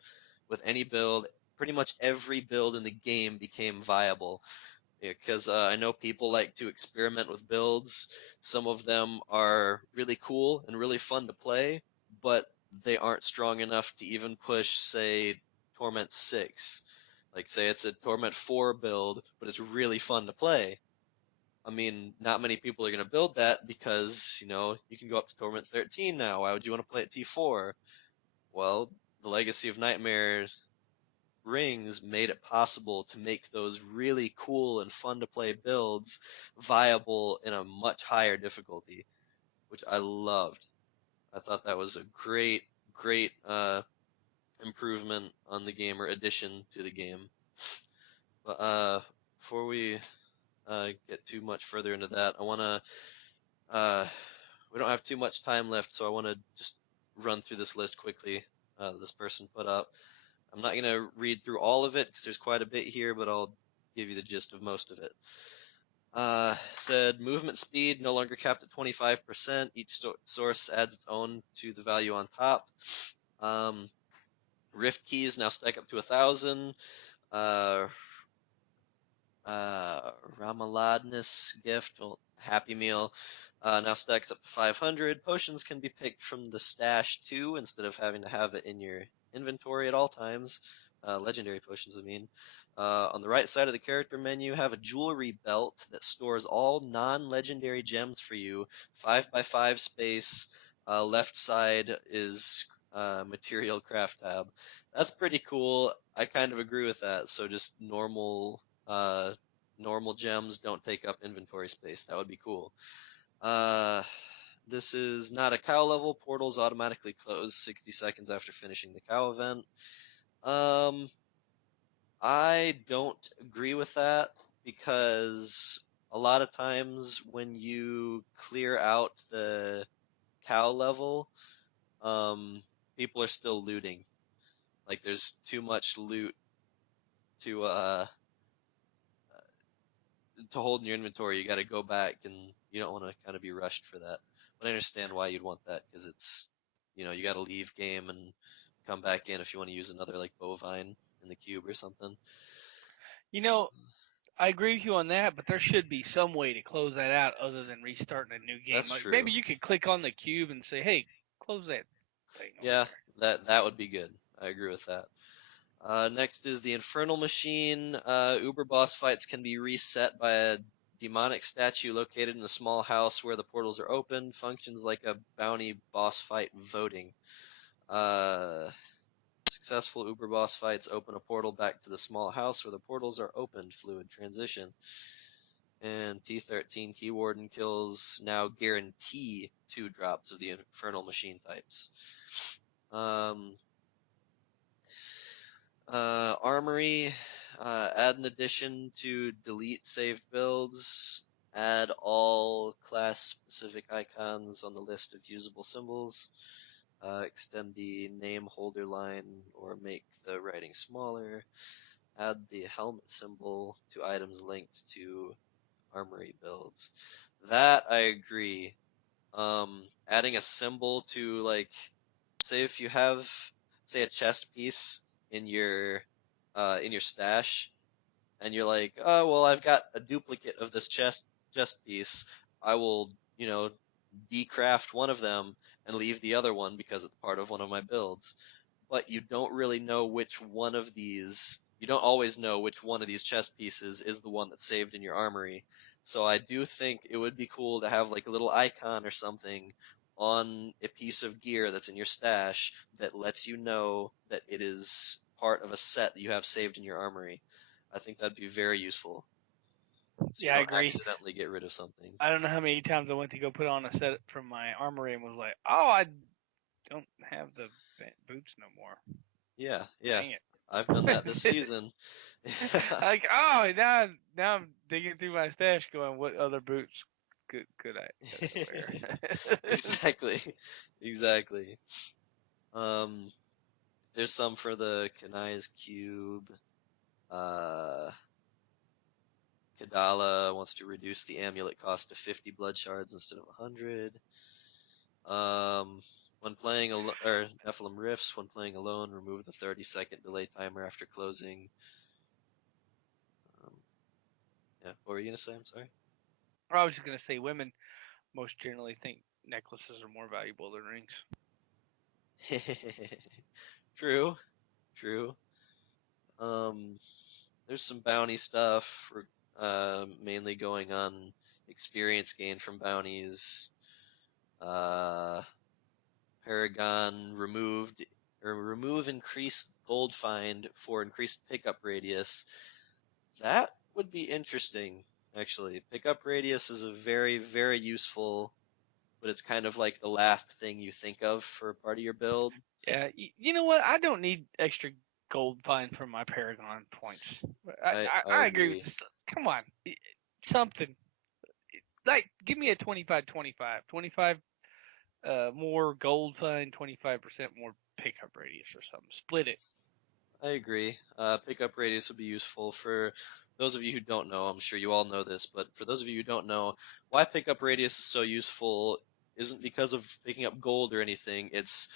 with any build. Pretty much every build in the game became viable because I know people like to experiment with builds. Some of them are really cool and really fun to play, but they aren't strong enough to even push, say, Torment 6. Like, say it's a Torment 4 build, but it's really fun to play. I mean, not many people are going to build that because, you can go up to Torment 13 now. Why would you want to play at T4? Well, the Legacy of Nightmare rings made it possible to make those really cool and fun to play builds viable in a much higher difficulty, which I loved. I thought that was a great improvement on the game, or addition to the game. But before we get too much further into that, I want to. We don't have too much time left, so I want to just run through this list quickly. This person put up. I'm not going to read through all of it because there's quite a bit here, but I'll give you the gist of most of it. Said movement speed no longer capped at 25%. Each source adds its own to the value on top. Um, Rift keys now stack up to 1,000. Uh, Ramaladness gift, well, Happy Meal, now stacks up to 500. Potions can be picked from the stash too, instead of having to have it in your inventory at all times. Legendary potions, I mean. On the right side of the character menu, have a jewelry belt that stores all non-legendary gems for you. 5x5 space. Left side is material craft tab. That's pretty cool. I kind of agree with that. So just uh, normal gems don't take up inventory space. That would be cool. Uh, this is not a cow level. Portals automatically close 60 seconds after finishing the cow event. Um, I don't agree with that because a lot of times when you clear out the cow level, um, people are still looting. Like there's too much loot to hold in your inventory. You got to go back, and you don't want to kind of be rushed for that. But I understand why you'd want that because it's, you got to leave game and come back in if you want to use another like bovine in the cube or something. you know, I agree with you on that, but there should be some way to close that out other than restarting a new game. That's Like true. maybe you could click on the cube and say, "Hey, close that thing over Yeah, there." that would be good. I agree with that. Next is the Infernal Machine. Uber boss fights can be reset by a demonic statue located in a small house where the portals are open. Functions like a bounty boss fight voting. Uh, Successful Uber boss fights open a portal back to the small house where the portals are opened. Fluid transition. And T13 Key Warden kills now guarantee 2 drops of the Infernal Machine types. Um, Armory, add an addition to delete saved builds, add all class specific icons on the list of usable symbols, extend the name holder line or make the writing smaller, add the helmet symbol to items linked to armory builds. That I agree. Adding a symbol to, like, say if you have, say, a chest piece in your stash, and you're like, oh well, I've got a duplicate of this chest piece. I will, decraft one of them and leave the other one because it's part of one of my builds. But you don't really know which one of these. You don't always know which one of these chest pieces is the one that's saved in your armory. So I do think it would be cool to have like a little icon or something on a piece of gear that's in your stash that lets you know that it is part of a set that you have saved in your armory. I think that'd be very useful, so you Yeah, I don't agree. accidentally get rid of something. I don't know how many times I went to go put on a set from my armory and was like, "Oh, I don't have the boots no more. Yeah, yeah. Dang I've done that this it!" season. Like, oh, now I'm digging through my stash, going, "What other boots could I wear?" Exactly. Exactly. Um, there's some for the Kanai's Cube. Uh, Kadala wants to reduce the amulet cost to 50 blood shards instead of 100. When playing or Nephilim Rifts, when playing alone, remove the 30-second delay timer after closing. Um, yeah, what were you gonna say? I'm sorry. I was just gonna say, women most generally think necklaces are more valuable than rings. True, true. Um, there's some bounty stuff for, mainly going on experience gain from bounties. Uh, Paragon removed or remove increased gold find for increased pickup radius. That would be interesting, actually. Pickup radius is a very, very useful, but it's kind of like the last thing you think of for part of your build. Yeah, you know what? I don't need extra gold fine for my Paragon points. I, I I, I I agree with agree. this. Come on, something like give me a 25-25, 25 more gold fine, 25% more pickup radius or something. Split it. I agree. Pickup radius would be useful for those of you who don't know. I'm sure you all know this, but for those of you who don't know, why pickup radius is so useful isn't because of picking up gold or anything. It's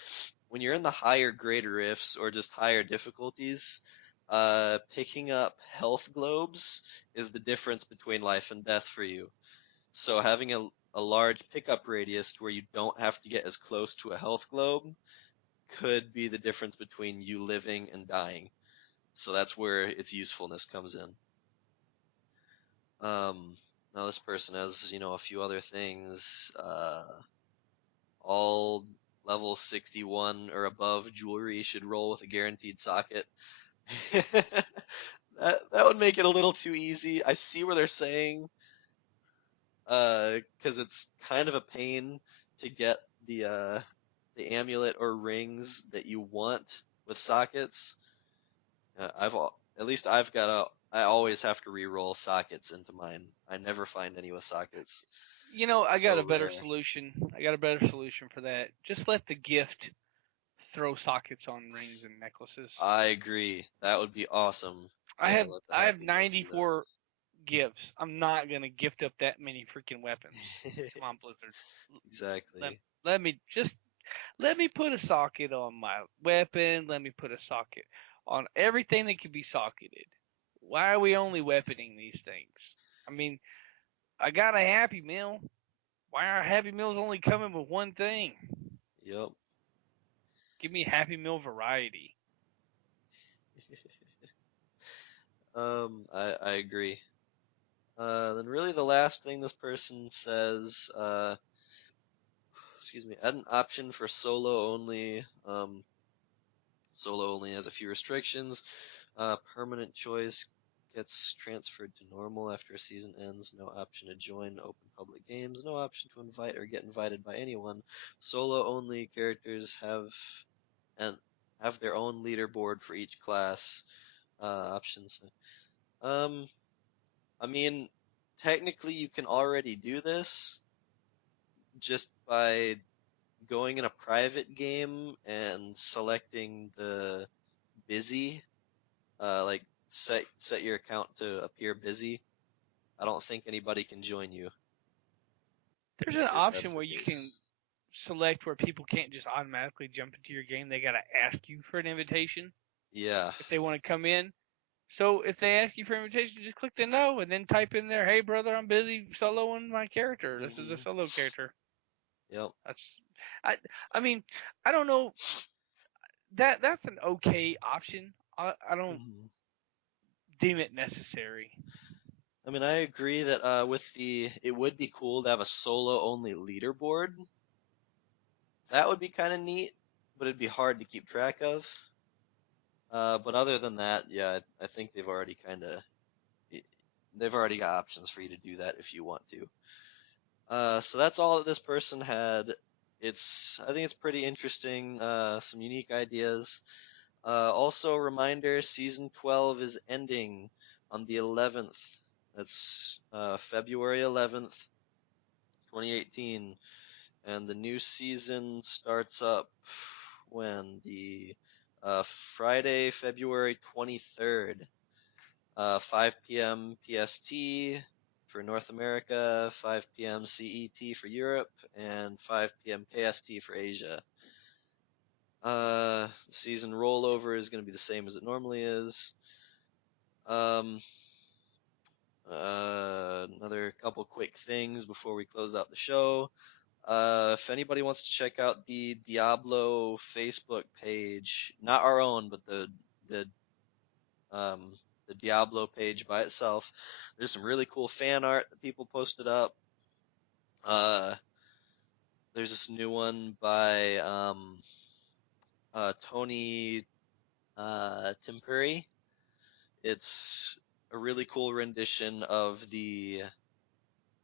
when you're in the higher grade rifts or just higher difficulties, picking up health globes is the difference between life and death for you. So having a large pickup radius where you don't have to get as close to a health globe could be the difference between you living and dying. So that's where its usefulness comes in. Now this person has, a few other things. All level 61 or above jewelry should roll with a guaranteed socket. That would make it a little too easy. I see where they're saying, because it's kind of a pain to get the amulet or rings that you want with sockets. At least I've got I always have to re-roll sockets into mine. I never find any with sockets. You know, It's I got so a better rare. solution. I got a better solution for that. Just let the gift throw sockets on rings and necklaces. I agree. That would be awesome. I Yeah, have let the I have Happy Meals do 94 gifts. I'm not gonna gift up that many freaking weapons. that. Come on, Blizzard. Let, Exactly. let me just let me put a socket on my weapon. Let me put a socket on everything that can be socketed. Why are we only weaponing these things? I mean, I got a Happy Meal. Why are Happy Meals only coming with one thing? Yep. Give me Happy Meal variety. I agree. Then really the last thing this person says, excuse me, add an option for solo only. Solo only has a few restrictions. Permanent choice gets transferred to normal after a season ends. No option to join open public games. No option to invite or get invited by anyone. Solo only characters have an have their own leaderboard for each class options. Um, I mean, technically you can already do this just by going in a private game and selecting the busy, like set your account to appear busy. I don't think anybody can join you There's an if that's option the where you can case. select where people can't just automatically jump into your game. They gotta ask you for an invitation Yeah. if they want to come in. So if they ask you for an invitation, just click the no and then type in there, "Hey brother, I'm busy soloing my character. This is a Hmm. solo character." Yep. That's, I, I mean, I don't know, that's an okay option. I don't Hmm. deem it necessary. I mean, I agree that it would be cool to have a solo only leaderboard. That would be kind of neat, but it'd be hard to keep track of. But other than that, yeah, I think they've already got options for you to do that if you want to. So that's all that this person had. I think it's pretty interesting. Some unique ideas. Also, a reminder: season 12 is ending on the 11th. That's February 11th, 2018, and the new season starts up when the Friday, February 23rd. 5 p.m. PST for North America, 5 p.m. CET for Europe, and 5 p.m. KST for Asia. Season rollover is going to be the same as it normally is. Um, another couple quick things before we close out the show. If anybody wants to check out the Diablo Facebook page, not our own, but the um, the Diablo page by itself. There's some really cool fan art that people posted up. Uh, there's this new one by Tony Timpuri. It's a really cool rendition of the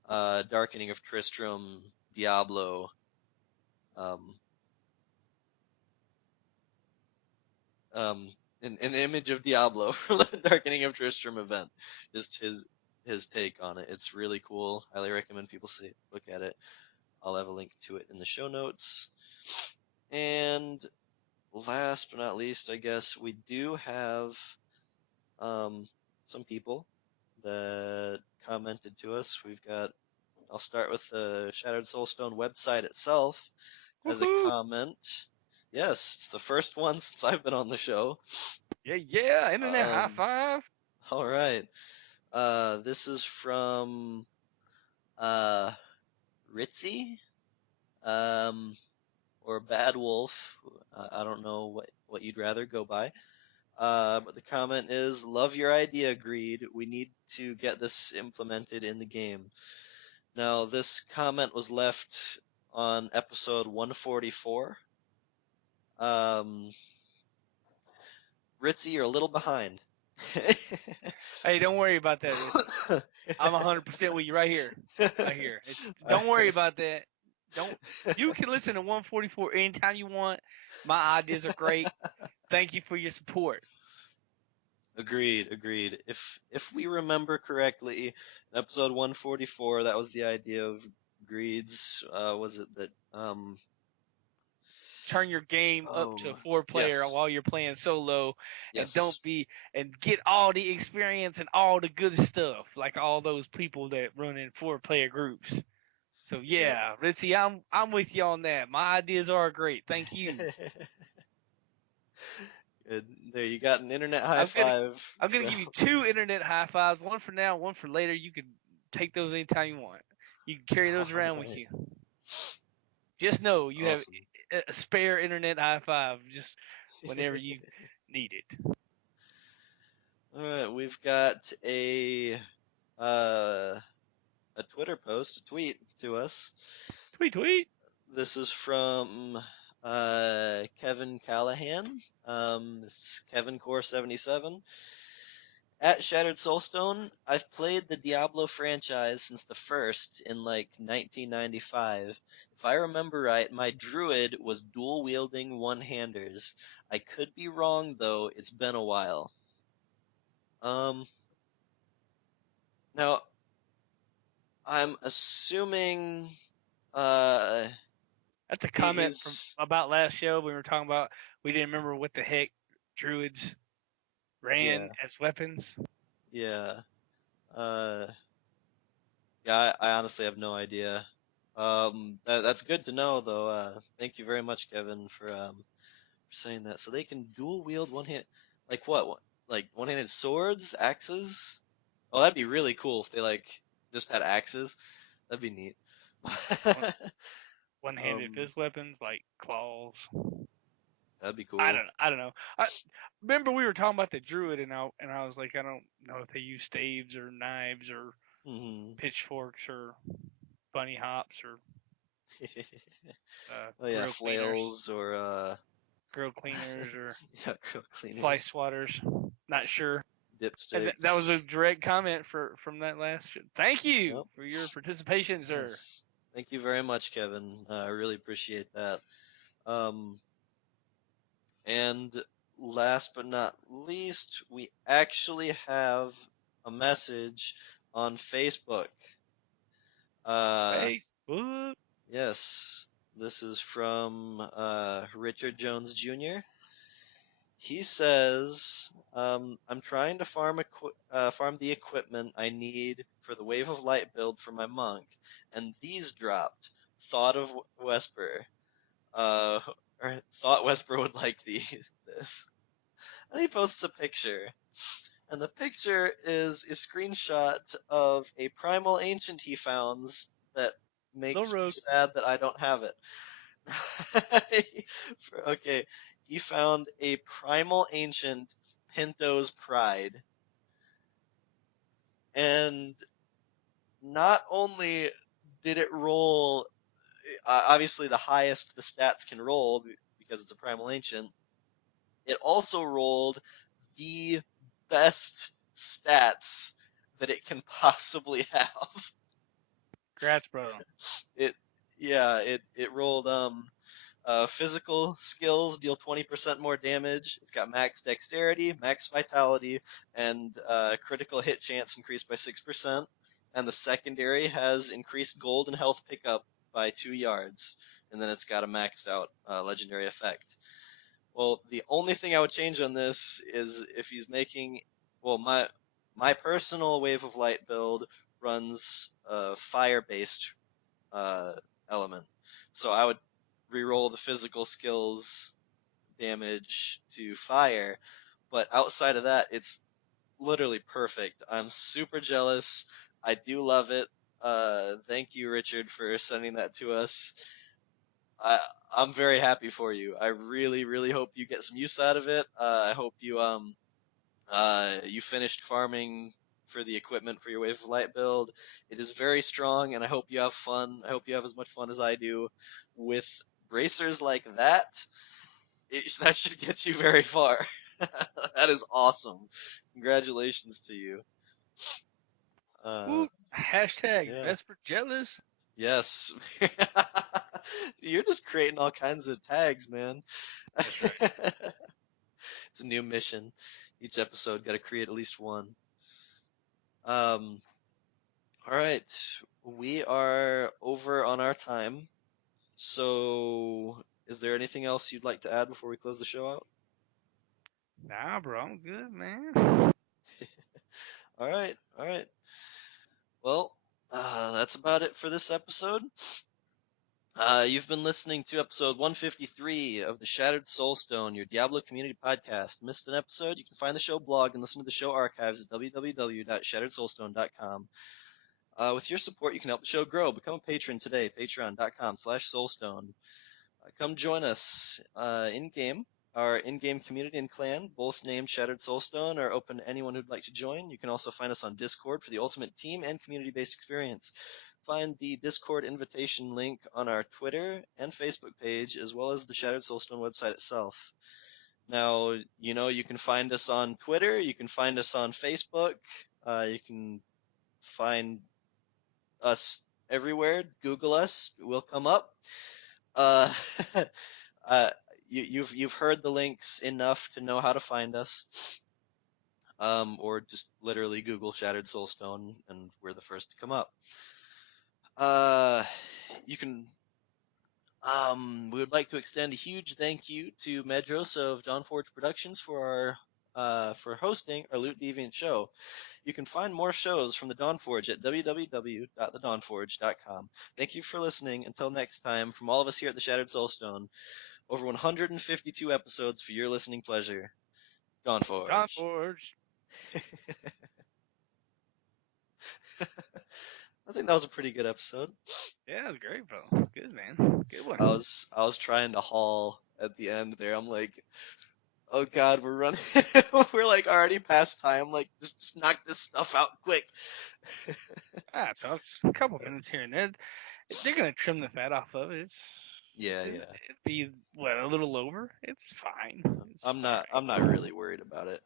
Darkening of Tristram Diablo um, um, an image of Diablo from the Darkening of Tristram event. Just his take on it. It's really cool. Highly recommend people look at it. I'll have a link to it in the show notes. And last but not least, I guess we do have um, some people that commented to us. I'll start with the Shattered Soulstone website itself as a Woohoo! comment. Yes, it's the first one since I've been on the show. Yeah, yeah, internet high Um, five. all right. This is from uh, Ritzey, um, or Bad Wolf. I don't know what you'd rather go by. But the comment is, love your idea, Greed. We need to get this implemented in the game. Now, this comment was left on episode 144. Um, Ritzy, you're a little behind. Hey, don't worry about that, Ritzy. I'm 100% with you right here, right here. It's don't worry about that. Don't You can listen to 144 anytime you want. My ideas are great. Thank you for your support. Agreed, agreed. If we remember correctly, in episode 144, that was the idea of Greed's. Was it that? Turn your game up to Oh, 4 player yes, while you're playing solo, and don't yes. be and get all the experience and all the good stuff like all those people that run in 4 player groups. So Yep. yeah, Ritzy, I'm with you on that. My ideas are great. Thank you. Good. There, you got an internet high I'm gonna five I'm gonna from. give you 2 internet high fives, one for now, one for later. You can take those anytime you want. You can carry those All around with right. you. Just know you have Awesome. a spare internet high five just whenever you need it. All right, we've got uh, a Twitter post, a tweet to us. Tweet tweet. This is from Kevin Callahan. This is Kevincore77, At Shattered Soulstone, I've played the Diablo franchise since the first in like 1995. If I remember right, my druid was dual wielding one-handers. I could be wrong though, it's been a while. Um, Now I'm assuming uh That's a comment from he's about last show. We were talking about we didn't remember what the heck druids ran yeah, as weapons. yeah. Uh yeah, I honestly have no idea. That's good to know though. Thank you very much, Kevin, for saying that. So they can dual wield one hand, like what? Like one-handed swords, axes? Oh, that'd be really cool if they like just had axes. That'd be neat. One one-handed um, fist weapons like claws. that'd be I cool. don't I don't know. I remember we were talking about the druid and I was like I don't know if they use staves or knives or Hmm. pitchforks or bunny hops or Oh yeah, flails or grill cleaners or yeah, grill fly cleaners, swatters. Not sure. And that was a dipsticks. direct comment from that last show. Thank you Yep. for your participation, sir. Yes. Thank you very much, Kevin. I really appreciate that. Um, and last but not least, we actually have a message on Facebook. Uh, Facebook. yes, this is from Richard Jones Jr. He says, "I'm trying to farm the equipment I need for the Wave of Light build for my monk, and these dropped. Thought of Wesper. Uh, or thought Wesper would like this." And he posts a picture. And the picture is a screenshot of a primal ancient he founds that Little makes me Rogue. sad that I don't have it. Okay, he found a primal ancient Pinto's Pride. And not only did it roll, obviously the highest the stats can roll because it's a primal ancient, it also rolled the best stats that it can possibly have. Congrats, bro. It yeah, it rolled physical skills deal 20% more damage. It's got max dexterity, max vitality, and critical hit chance increased by 6%. And the secondary has increased gold and health pickup by 2 yards. And then it's got a maxed out legendary effect. Well, the only thing I would change on this is if he's making, well, my personal Wave of Light build runs fire based uh, element, so I would reroll the physical skills damage to fire. But outside of that, it's literally perfect. I'm super jealous. I do love it. Thank you, Richard, for sending that to us. I I'm very happy for you. I really, really hope you get some use out of it. I hope you finished farming for the equipment for your Wave of Light build. It is very strong, and I hope you have fun. I hope you have as much fun as I do with bracers like that. That should get you very far. That is awesome. Congratulations to you. Uh, Woo. Hashtag yeah. Vesper jealous. Yes. You're just creating all kinds of tags, man. That's right. It's a new mission. Each episode got to create at least one. Um, all right. We are over on our time. So, is there anything else you'd like to add before we close the show out? Nah, bro, I'm good, man. All right. All right. Well, that's about it for this episode. You've been listening to episode 153 of the Shattered Soulstone, your Diablo community podcast. Missed an episode? You can find the show blog and listen to the show archives at www.shatteredsoulstone.com. With your support, you can help the show grow. Become a patron today, patreon.com/soulstone. Come join us in game. Our in game community and clan, both named Shattered Soulstone, are open to anyone who'd like to join. You can also find us on Discord for the ultimate team and community based experience. Find the Discord invitation link on our Twitter and Facebook page, as well as the Shattered Soulstone website itself. Now, you can find us on Twitter, you can find us on Facebook, you can find us everywhere. Google us, we'll come up. Uh, uh, you've heard the links enough to know how to find us. Or just literally Google Shattered Soulstone, and we're the first to come up. Uh, you can. We would like to extend a huge thank you to Medros of Dawn Forge Productions for hosting our Loot Deviant show. You can find more shows from the Dawn Forge at www.thedawnforge.com. Thank you for listening. Until next time, from all of us here at the Shattered Soulstone, over 152 episodes for your listening pleasure. Dawn Dawn Forge. Forge. I think that was a pretty good episode. Yeah, that was great, bro. Good, man. Good I one. was I was trying to haul at the end there. I'm like, oh God, we're running. We're like already past time. Like, just knock this stuff out quick. Ah, so it's a couple minutes here and there. They're gonna trim the fat off of it. Yeah, It'd yeah. be what, a little over. It's fine. It's I'm all not. I'm not really worried about it.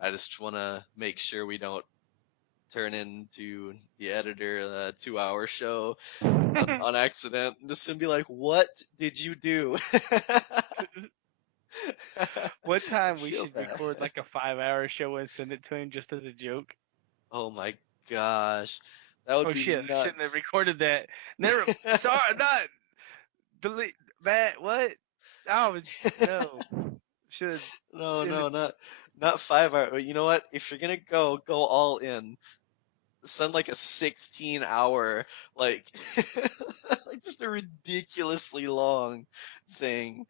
I just want to make sure we don't turn into the editor a 2-hour show right. on accident. Just to be like, what did you do? One time I we feel should bad. record like a 5-hour show and send it to him just as a joke. Oh my gosh, that would Oh be shit! I shouldn't have nuts. recorded that. Never. Sorry, not delete that. What? Oh no. Should No, end no, it. not 5 hour. You know what? If you're gonna go all in. Send like a 16-hour, like, like just a ridiculously long thing.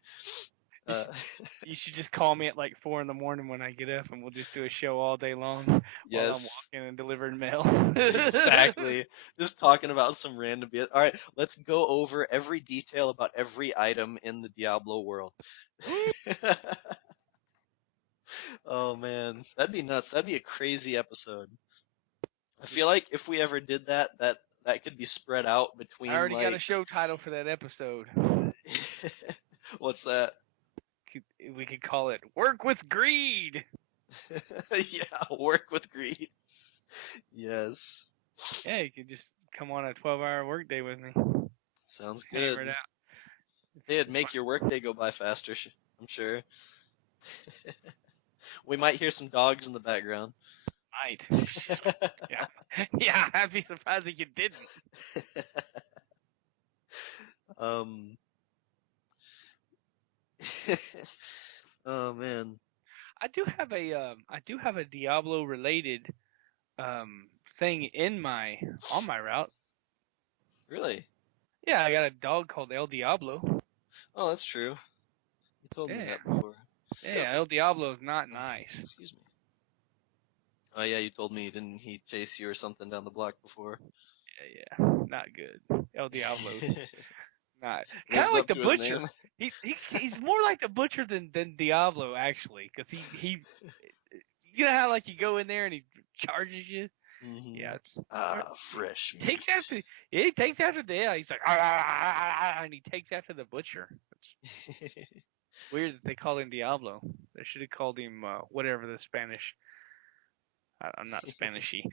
You Uh, should, you should just call me at like 4 in the morning when I get up, and we'll just do a show all day long while I'm yes, walking and delivering mail. exactly. Just talking about some random. All right, let's go over every detail about every item in the Diablo world. Oh man, that'd be nuts. That'd be a crazy episode. I feel like if we ever did that, that could be spread out I between already got a like, show title for that episode. what's that? We could call it "Work with Greed." Yeah, work with greed. Yes. Yeah, you could just come on a 12-hour workday with me. Sounds Hammer good. it out. It'd If I make your workday go by faster, I'm sure. We might hear some dogs in the background. might. Yeah, yeah. I'd be surprised if you didn't. um. Oh man. I do have a Diablo related thing in my on my route. Really? Yeah, I got a dog called El Diablo. Oh, that's true. You told me Yeah, that before. yeah. El Diablo is not Oh, nice. excuse me. Oh yeah, you told me didn't he chase you or something down the block before? Yeah, yeah. Not good. El Diablo's not kind of Lives like up the to his butcher. name. He's more like the butcher than Diablo actually, because he you know how like you go in there and he charges you. Mm-hmm. Yeah, it's Ah, he fresh takes meat. after yeah, he takes after the yeah, he's like "Ah, ah, ah, ah, ah," and he takes after the butcher. It's weird that they called him Diablo. They should have called him whatever the Spanish. I'm not Spanishy.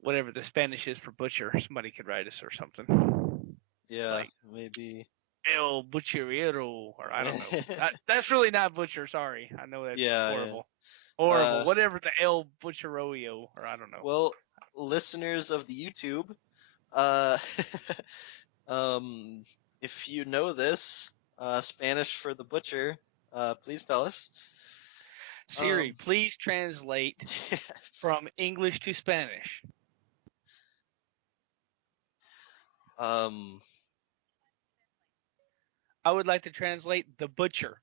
Whatever the Spanish is for butcher. Somebody could write us or something Yeah, like maybe. El Butcherero, or I don't know. That's really not butcher. Sorry, I know that's Yeah, yeah. horrible, horrible. Uh, Whatever the El Butcheroio, or I don't know. well, listeners of the YouTube, uh, um, if you know this, Spanish for the butcher, please tell us. Siri, Um, please translate yes. from English to Spanish. Um, I would like to translate the butcher.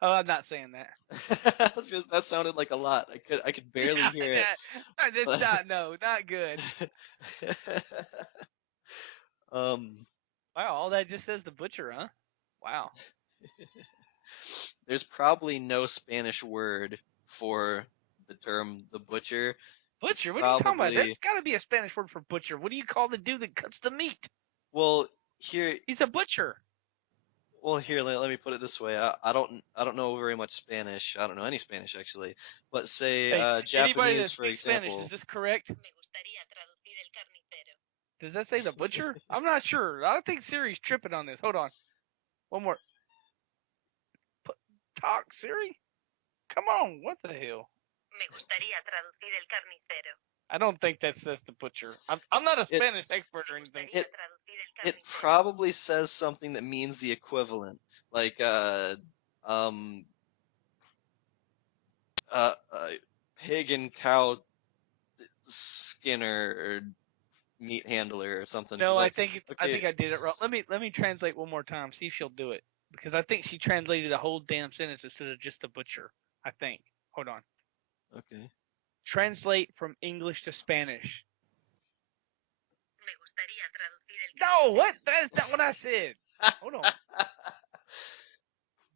Oh, I'm not saying that. that sounded like a lot. I could barely Yeah, hear it. it's not. No, not good. um, Wow, all that just says the butcher, huh? Wow. there's probably no Spanish word for the term the butcher. It's Butcher? What are you talking about? There's probably, got to be a Spanish word for butcher. What do you call the dude that cuts the meat? well, here, He's a butcher. Well, here, let me put it this way. I don't know very much Spanish. I don't know any Spanish actually. But say Hey, anybody Japanese, that for speaks Spanish, is example. this correct? Does that say the butcher? I'm not sure. I think Siri's tripping on this. Hold on. One more. Talk, Siri. Come on. What the hell? I don't think that says the butcher. I'm not a It Spanish expert or anything. it probably says something that means the equivalent, like um uh, uh pig and cow skinner or meat handler or something. No, Because I like, think it's. I okay, think I did it wrong. Let me translate one more time. See if she'll do it. Because I think she translated a whole damn sentence instead of just the butcher. I think. Hold on. okay. Translate from English to Spanish. No, what? That's not what I said. Hold on.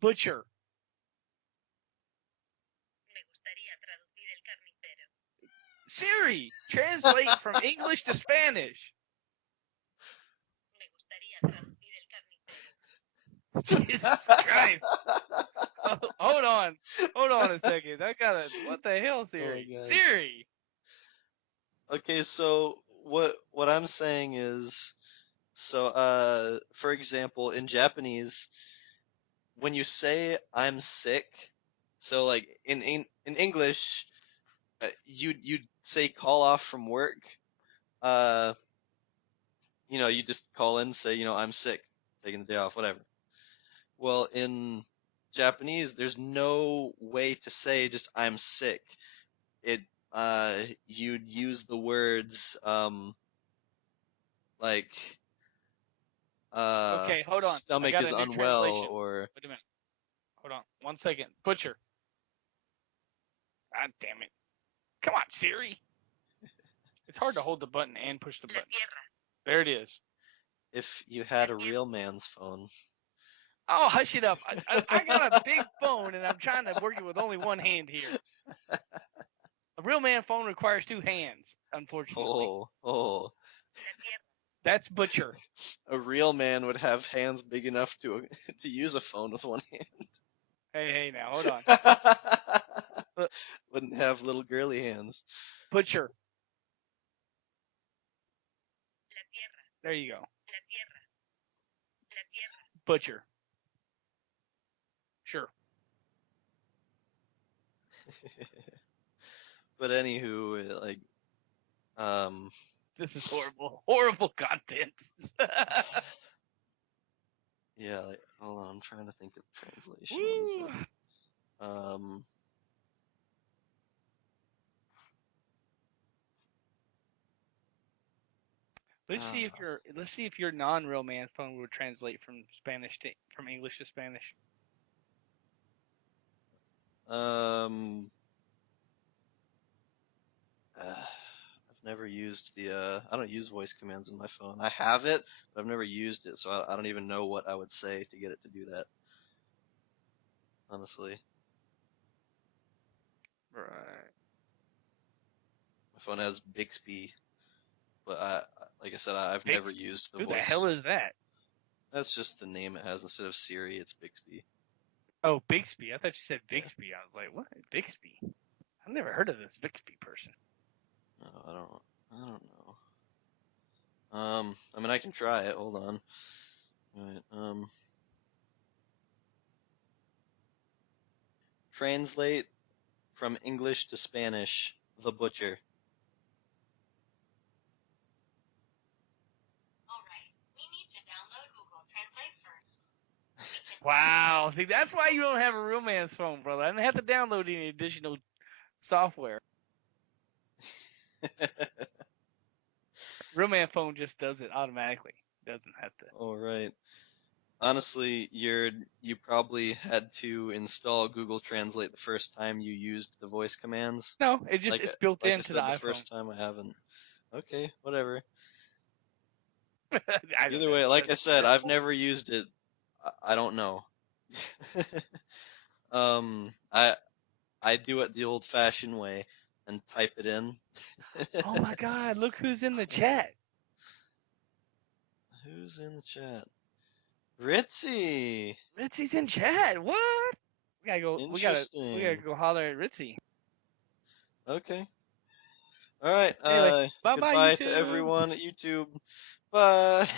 Butcher. Siri, translate from English to Spanish. Jesus Christ. Hold on. Hold on a second. I gotta. What the hell, Siri? gosh. Siri. Okay, so what I'm saying is, so for example, in Japanese, when you say I'm sick, so like in English, you'd say call off from work. Uh, you just call in, say, I'm sick, taking the day off, whatever. Well, in Japanese, there's no way to say just I'm sick. It you'd use the words like Okay, hold on. I stomach got is a new unwell translation. or Wait a minute. Hold on. 1 second. Butcher. God damn it. Come on, Siri. It's hard to hold the button and push the button. There it is. if you had a real man's phone. Oh, hush it up. I got a big phone and I'm trying to work it with only one hand here. A real man phone requires two hands, unfortunately. Oh. That's butcher. A real man would have hands big enough to to use a phone with one Hey, now, hold on. hand. Wouldn't have little girly hands. Butcher. There you go. Butcher. Sure. But anywho, like, This is horrible. Horrible content. yeah, like, hold on, I'm trying to think of the translation. What is Woo. it? Let's see if your non-real man's phone would translate from English to Spanish. Um, I've never used I don't use voice commands in my phone. I have it, but I've never used it, so I don't even know what I would say to get it to do that. Honestly, Right. my phone has Bixby, but like I said, I've never Bixby. used the Who the voice. hell is that? That's just the name it has instead of Siri. It's Bixby. Oh, Bixby. I thought you said Bixby. I was like, what? Bixby? I've never heard of this Bixby person. No, I don't know. I mean, I can try it. Hold on. All right. Translate from English to Spanish. The butcher. Wow. See, that's why you don't have a real man's phone, brother. I didn't have to download any additional software. Real man phone just does it automatically. Doesn't have to. All right. Honestly, you probably had to install Google Translate the first time you used the voice commands. No, it's built Like I into the said, the iPhone. first time I haven't. Okay, whatever. I don't Either know. way, like I That's said, I've terrible. never used it. I don't know. I do it the old-fashioned way and type it in. Oh my God! Look who's in the chat. Who's in the chat? Ritzey. Ritzy's in chat. What? We gotta go. We gotta Interesting. go holler at Ritzy. Okay. All right. Anyway, bye bye Goodbye to YouTube. everyone at YouTube. Bye.